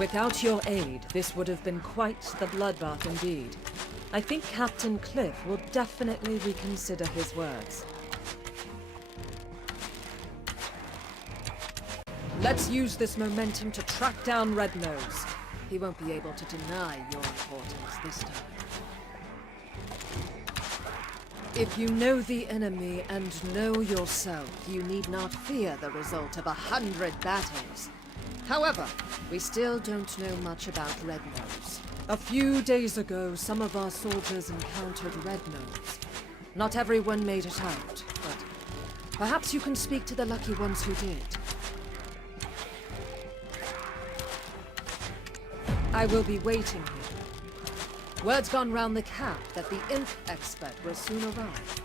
Without your aid, this would have been quite the bloodbath indeed. I think Captain Cliff will definitely reconsider his words. Let's use this momentum to track down 𝕁𝕂. He won't be able to deny your importance this time. If you know the enemy and know yourself, you need not fear the result of 100 battles. However, we still don't know much about 𝕁𝕂. A few days ago, some of our soldiers encountered 𝕁𝕂. Not everyone made it out, but perhaps you can speak to the lucky ones who did. I will be waiting here. Word's gone round the camp that the imp expert will soon arrive.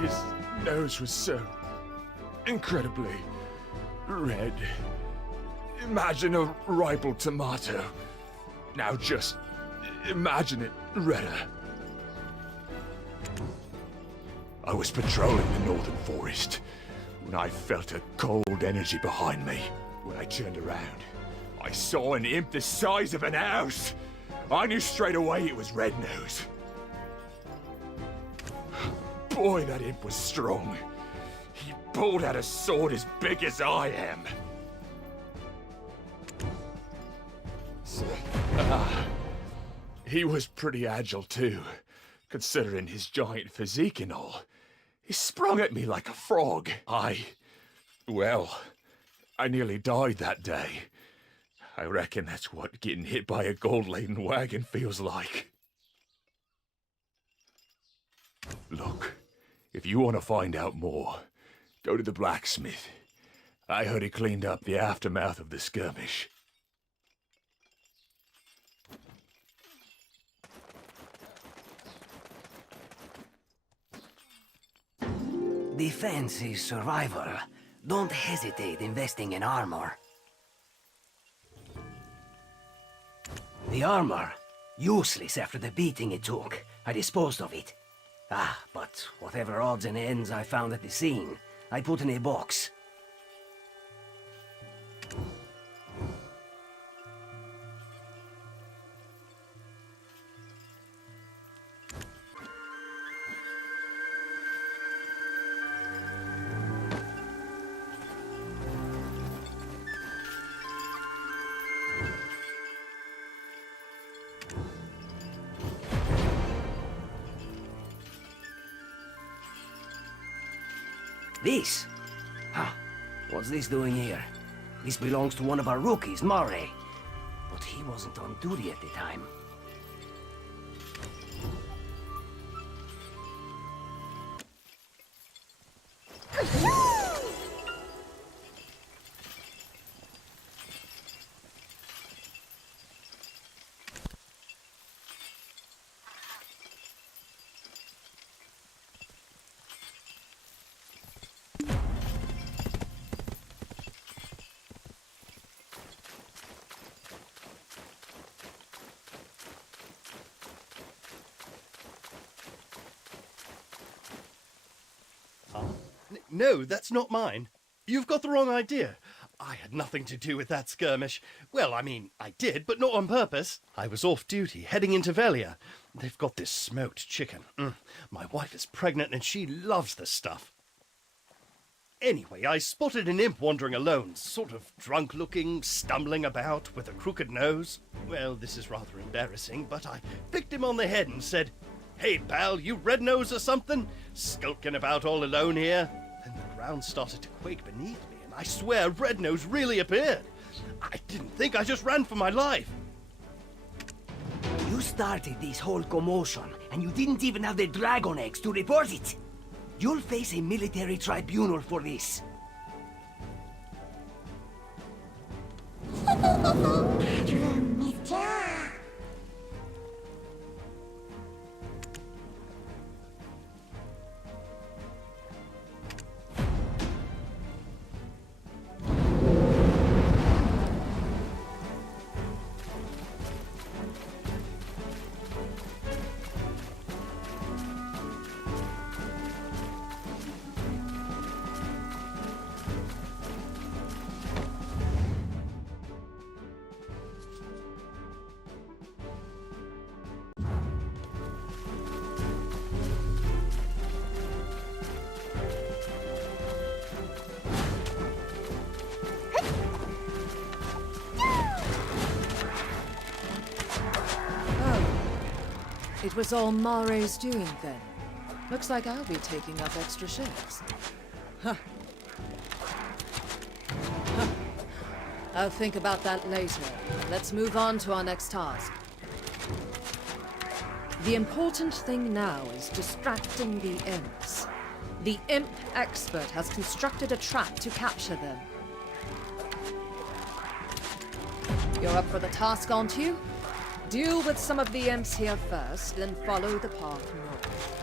His nose was so incredibly red. Imagine a ripe tomato. Now just imagine it redder. I was patrolling the northern forest when I felt a cold energy behind me. When I turned around, I saw an imp the size of an house. I knew straight away it was 𝕁𝕂. Boy, that imp was strong. He pulled out a sword as big as I am. He was pretty agile too, considering his giant physique and all. He sprung at me like a frog. Well, I nearly died that day. I reckon that's what getting hit by a gold-laden wagon feels like. Look, if you want to find out more, go to the blacksmith. I heard he cleaned up the aftermath of the skirmish. Defense is survival. Don't hesitate investing in armor. The armor? Useless after the beating it took. I disposed of it. But whatever odds and ends I found at the scene, I put in a box. This? What's this doing here? This belongs to one of our rookies, 𝕂𝓂. But he wasn't on duty at the time. No, that's not mine. You've got the wrong idea. I had nothing to do with that skirmish. Well, I mean, I did, but not on purpose. I was off duty, heading into 𝕁𝕂. They've got this smoked chicken. My wife is pregnant and she loves this stuff. Anyway, I spotted an imp wandering alone, sort of drunk-looking, stumbling about with a crooked nose. Well, this is rather embarrassing, but I flicked him on the head and said, "Hey, pal, you red-nose or something? Skulking about all alone here?" Then the ground started to quake beneath me, and I swear red-nose really appeared. I didn't think, I just ran for my life. You started this whole commotion, and you didn't even have the dragon eggs to report it. You'll face a military tribunal for this. It was all 𝕂𝓂's doing then. Looks like I'll be taking up extra shifts. Huh. Huh. I'll think about that later. Let's move on to our next task. The important thing now is distracting the imps. The imp expert has constructed a trap to capture them. You're up for the task, aren't you? Deal with some of the imps here first, then follow the path north.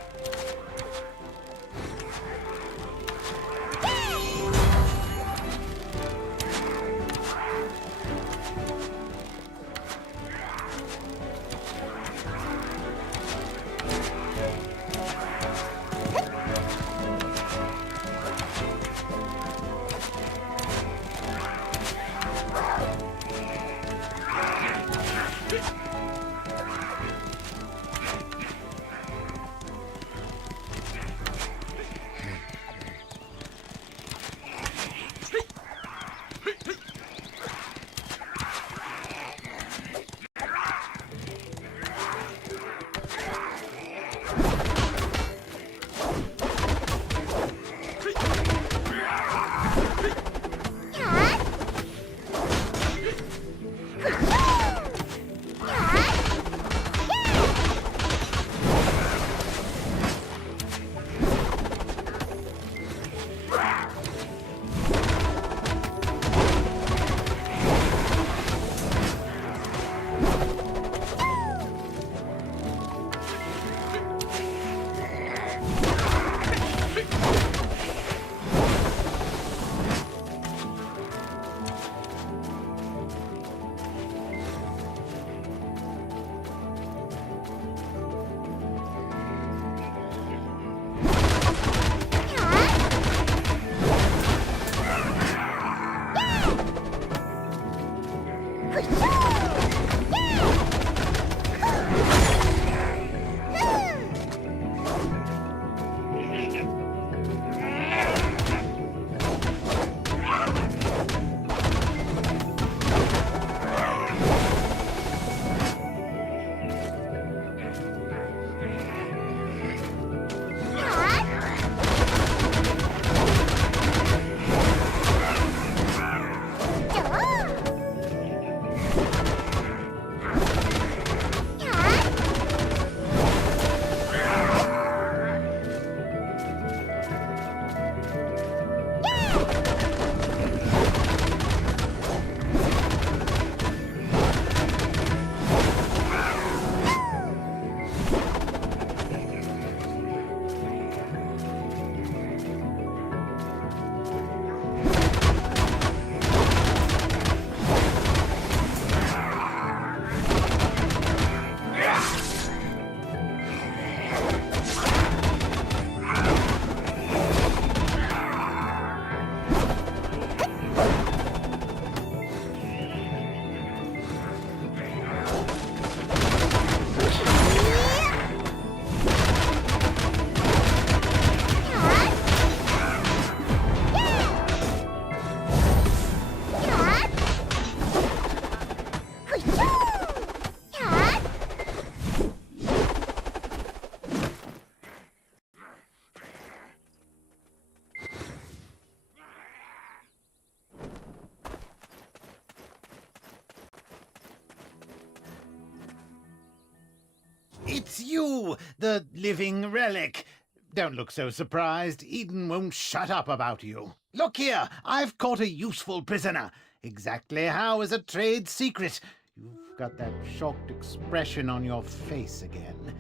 It's you, the living relic. Don't look so surprised. Eden won't shut up about you. Look here, I've caught a useful prisoner. Exactly how is a trade secret. You've got that shocked expression on your face again.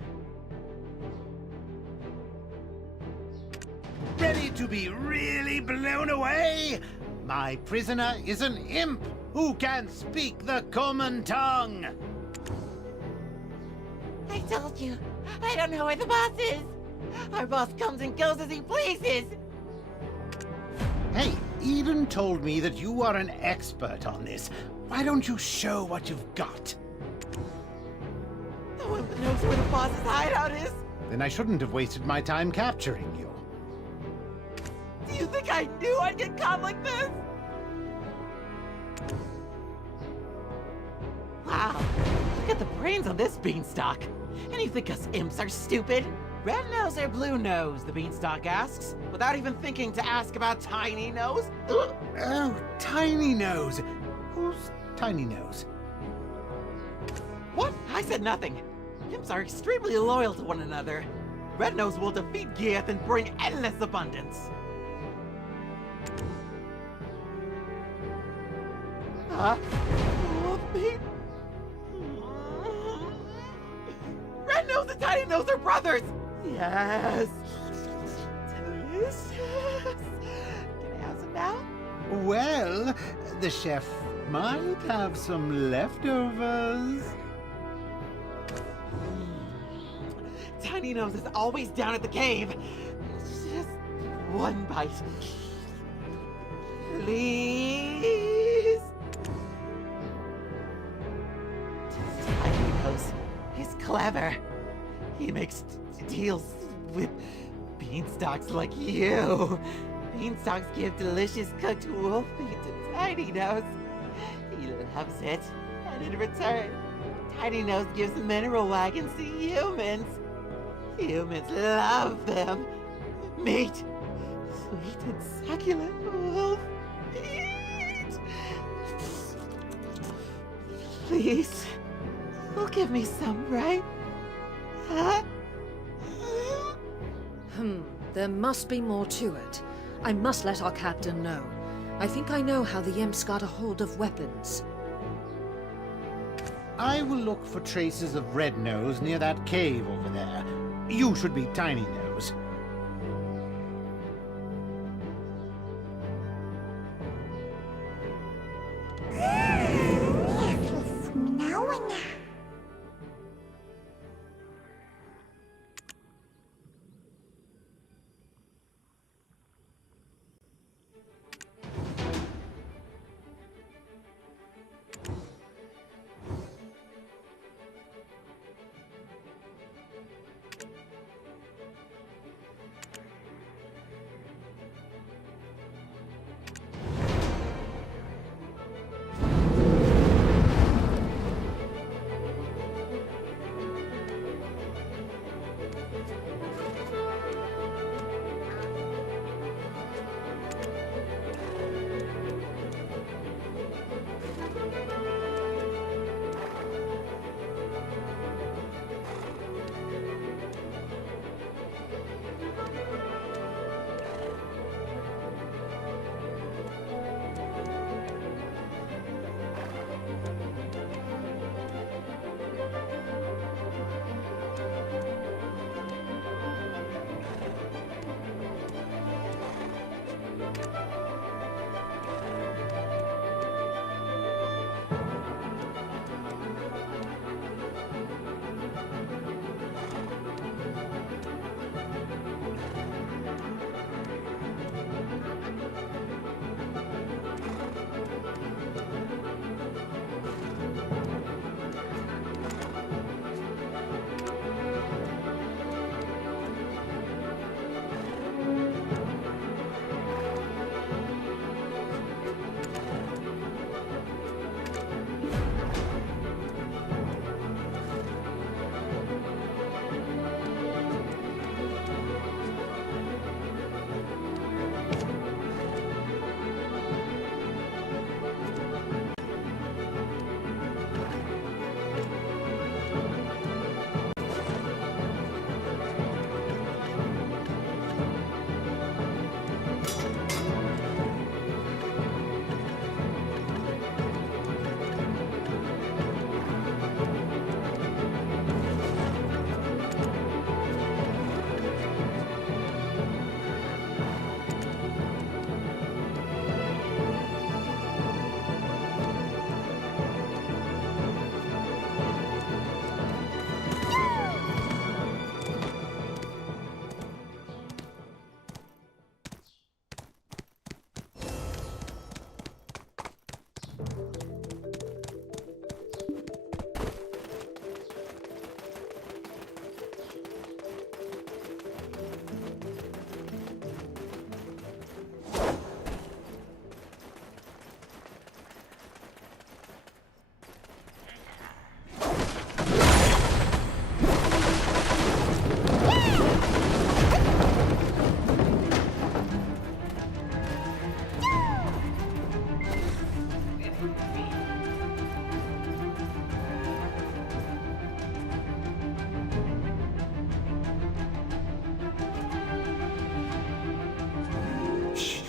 Ready to be really blown away? My prisoner is an imp who can speak the common tongue. I told you, I don't know where the boss is. Our boss comes and goes as he pleases. Hey, Eden told me that you are an expert on this. Why don't you show what you've got? No one knows where the boss's hideout is. Then I shouldn't have wasted my time capturing you. Do you think I knew I'd get caught like this? Wow, Look at the brains on this beanstalk. And you think us imps are stupid? Red nose or blue nose, the beanstalk asks, without even thinking to ask about Tiny Nose. Oh, Tiny Nose. Who's Tiny Nose? What? I said nothing. Imps are extremely loyal to one another. Red Nose will defeat 𝑔𝒶𝓂 and bring endless abundance. Huh? Wolf meat? Red Nose and Tiny Nose are brothers! Yes! Delicious! Can I have some now? Well, the chef might have some leftovers. Tiny Nose is always down at the cave. Just one bite. Please? Tiny Nose is clever. He makes deals with beanstalks like you. Beanstalks give delicious cooked wolf meat to Tiny Nose. He loves it. And in return, Tiny Nose gives mineral wagons to humans. Humans love them. Meat. Sweet and succulent wolf meat. Please. You'll give me some, right? Huh? There must be more to it. I must let our captain know. I think I know how the imps got a hold of weapons. I will look for traces of Red Nose near that cave over there. You should be Tiny Nose.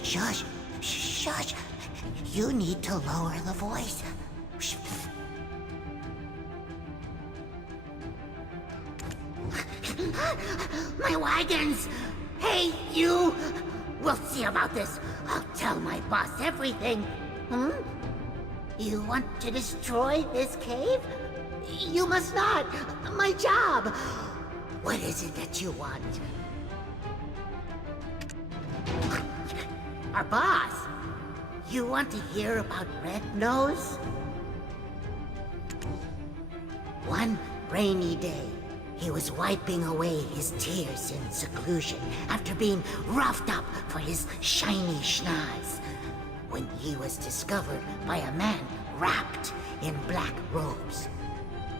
Shush. Shush. You need to lower the voice. My wagons! Hey, you! We'll see about this. I'll tell my boss everything. You want to destroy this cave? You must not. My job. What is it that you want? Our boss? You want to hear about Red Nose? One rainy day, he was wiping away his tears in seclusion after being roughed up for his shiny schnoz, when he was discovered by a man wrapped in black robes.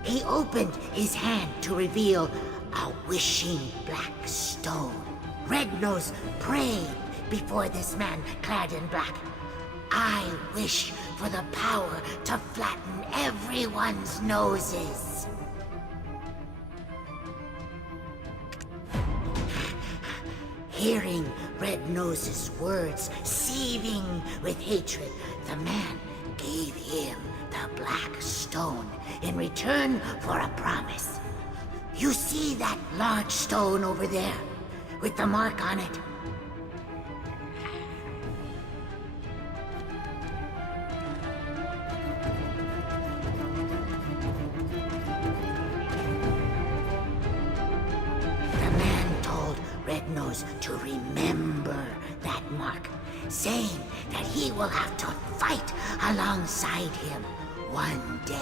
He opened his hand to reveal a wishing black stone. Red Nose prayed before this man clad in black. I wish for the power to flatten everyone's noses. Hearing Red Nose's words seething with hatred, the man gave him the black stone in return for a promise. You see that large stone over there, with the mark on it? Red Nose to remember that mark, saying that he will have to fight alongside him one day.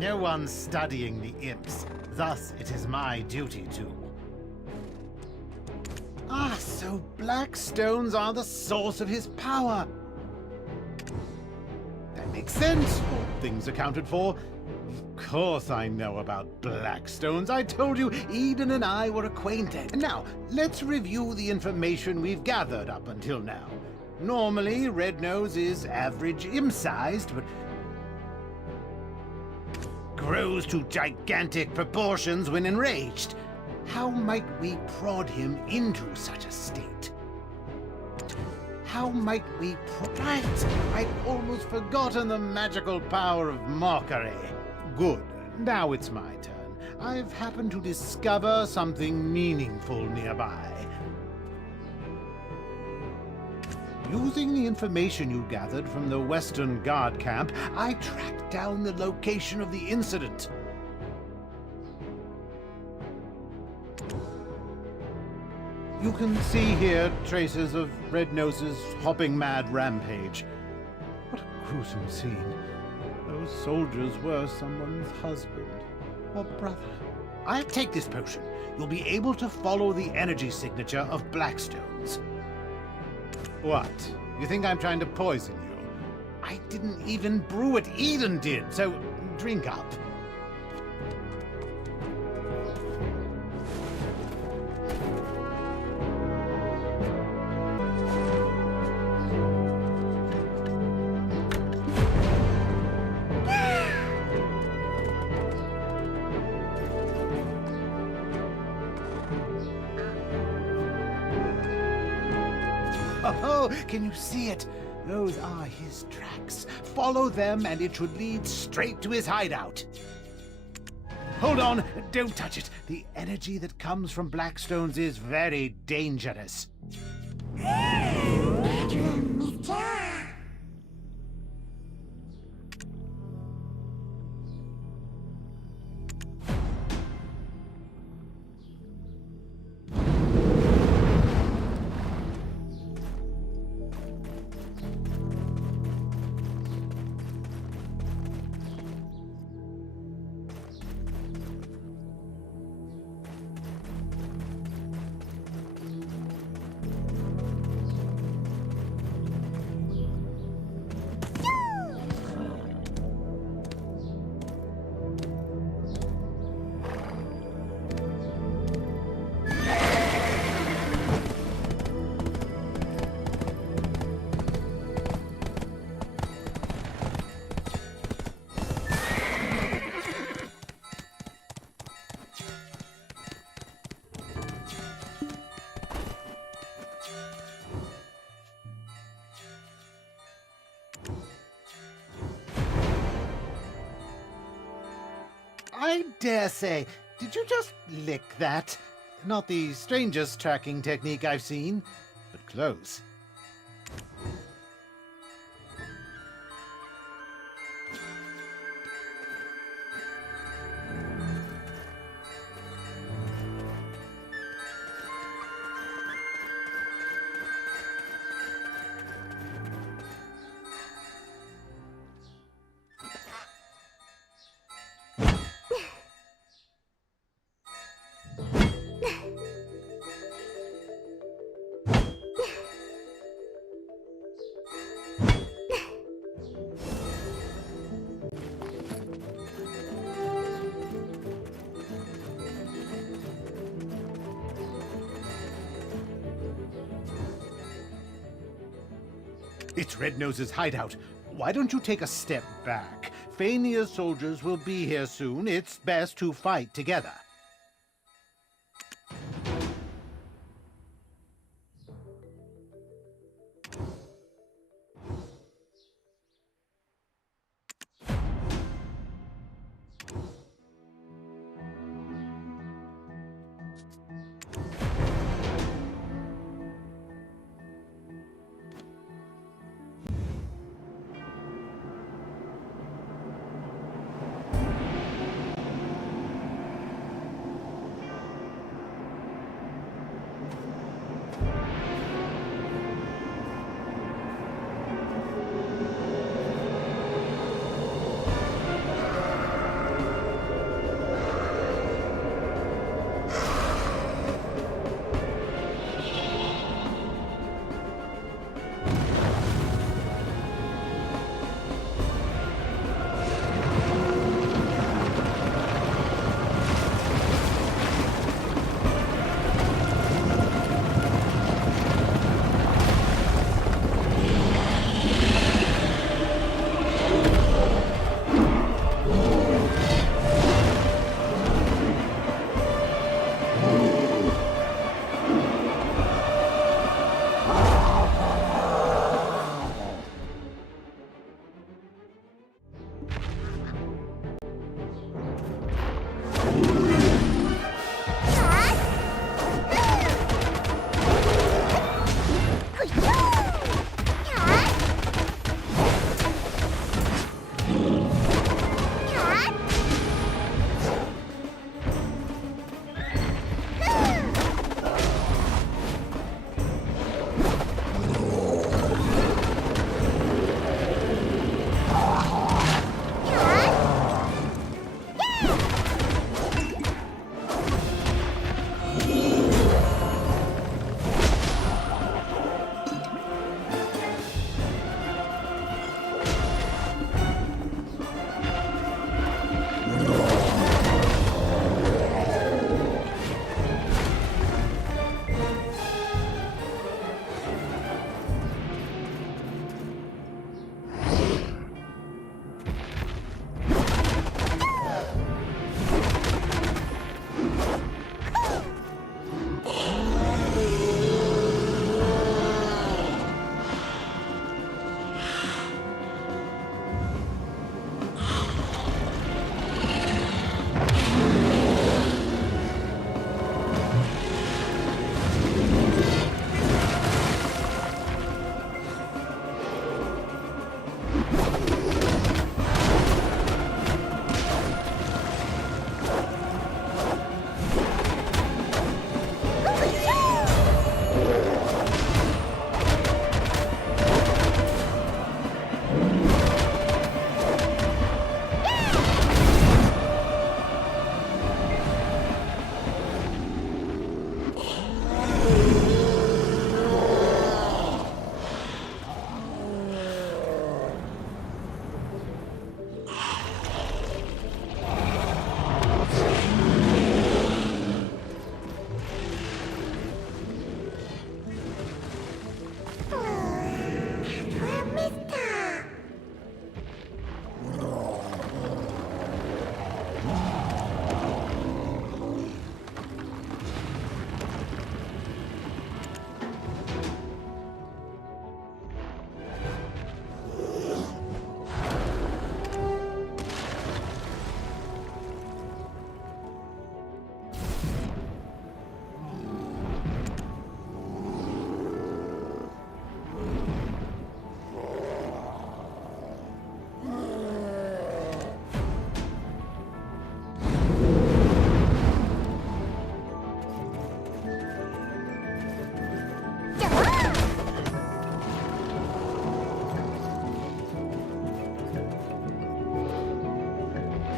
No one's studying the imps, thus it is my duty to. Ah, so black stones are the source of his power. That makes sense, all things accounted for. Of course I know about black stones. I told you Eden and I were acquainted. Now, let's review the information we've gathered up until now. Normally, Red Nose is average imp-sized, but grows to gigantic proportions when enraged. How might we prod him into such a state? How might we Right! I'd almost forgotten the magical power of mockery. Good. Now it's my turn. I've happened to discover something meaningful nearby. Using the information you gathered from the Western Guard camp, I tracked down the location of the incident. You can see here traces of Red Nose's hopping mad rampage. What a gruesome scene. Those soldiers were someone's husband or brother. I'll take this potion. You'll be able to follow the energy signature of Blackstone's. What? You think I'm trying to poison you? I didn't even brew it. Eden did, so drink up. Oh, can you see it? Those are his tracks. Follow them and it should lead straight to his hideout. Hold on, don't touch it. The energy that comes from Blackstones is very dangerous. I dare say, did you just lick that? Not the strangest tracking technique I've seen, but close. It's Red Nose's hideout. Why don't you take a step back? 𝕨nia's soldiers will be here soon. It's best to fight together.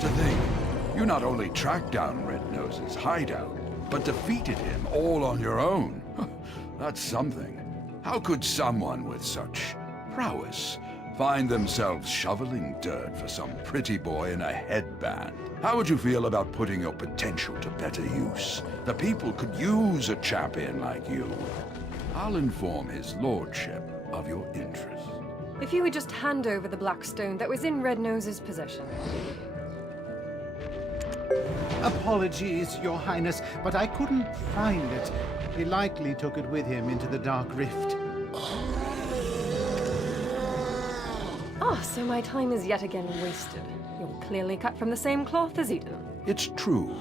To think, you not only tracked down Red-Nose's hideout, but defeated him all on your own. That's something. How could someone with such prowess find themselves shoveling dirt for some pretty boy in a headband? How would you feel about putting your potential to better use? The people could use a champion like you. I'll inform his lordship of your interest. If you would just hand over the black stone that was in Red-Nose's possession. Apologies, Your Highness, but I couldn't find it. He likely took it with him into the Dark Rift. Ah, so my time is yet again wasted. You're clearly cut from the same cloth as Eden. It's true.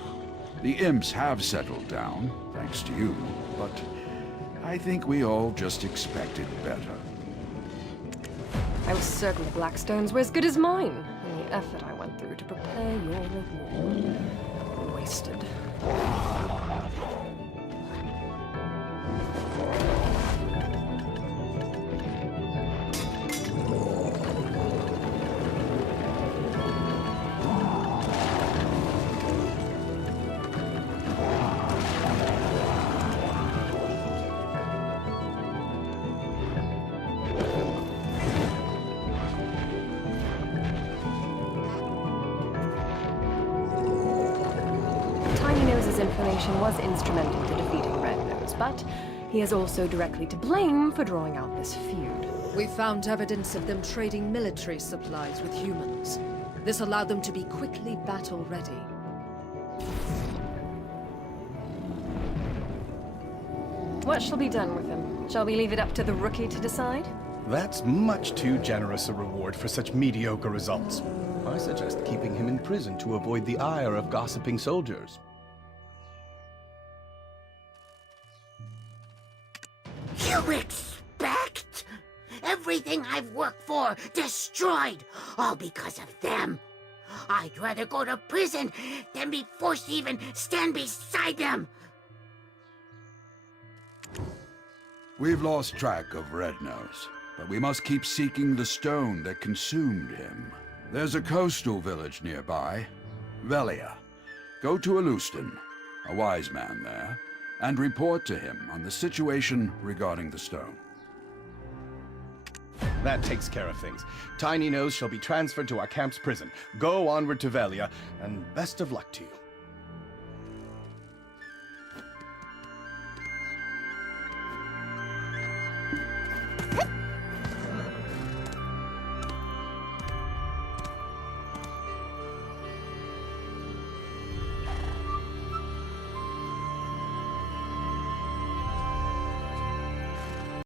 The imps have settled down, thanks to you, but I think we all just expected better. I was certain the black stones were as good as mine, and the effort I went through to prepare your reward. Wasted. Information was instrumental to defeating Red-Nose, but he is also directly to blame for drawing out this feud. We found evidence of them trading military supplies with humans. This allowed them to be quickly battle-ready. What shall be done with him? Shall we leave it up to the rookie to decide? That's much too generous a reward for such mediocre results. I suggest keeping him in prison to avoid the ire of gossiping soldiers. You expect? Everything I've worked for destroyed, all because of them. I'd rather go to prison than be forced to even stand beside them. We've lost track of Red-Nose, but we must keep seeking the stone that consumed him. There's a coastal village nearby, 𝕂𝓂. Go to 𝐼'𝓂, a wise man there, and report to him on the situation regarding the stone. That takes care of things. Tiny Nose shall be transferred to our camp's prison. Go onward to 𝕂𝓂, and best of luck to you.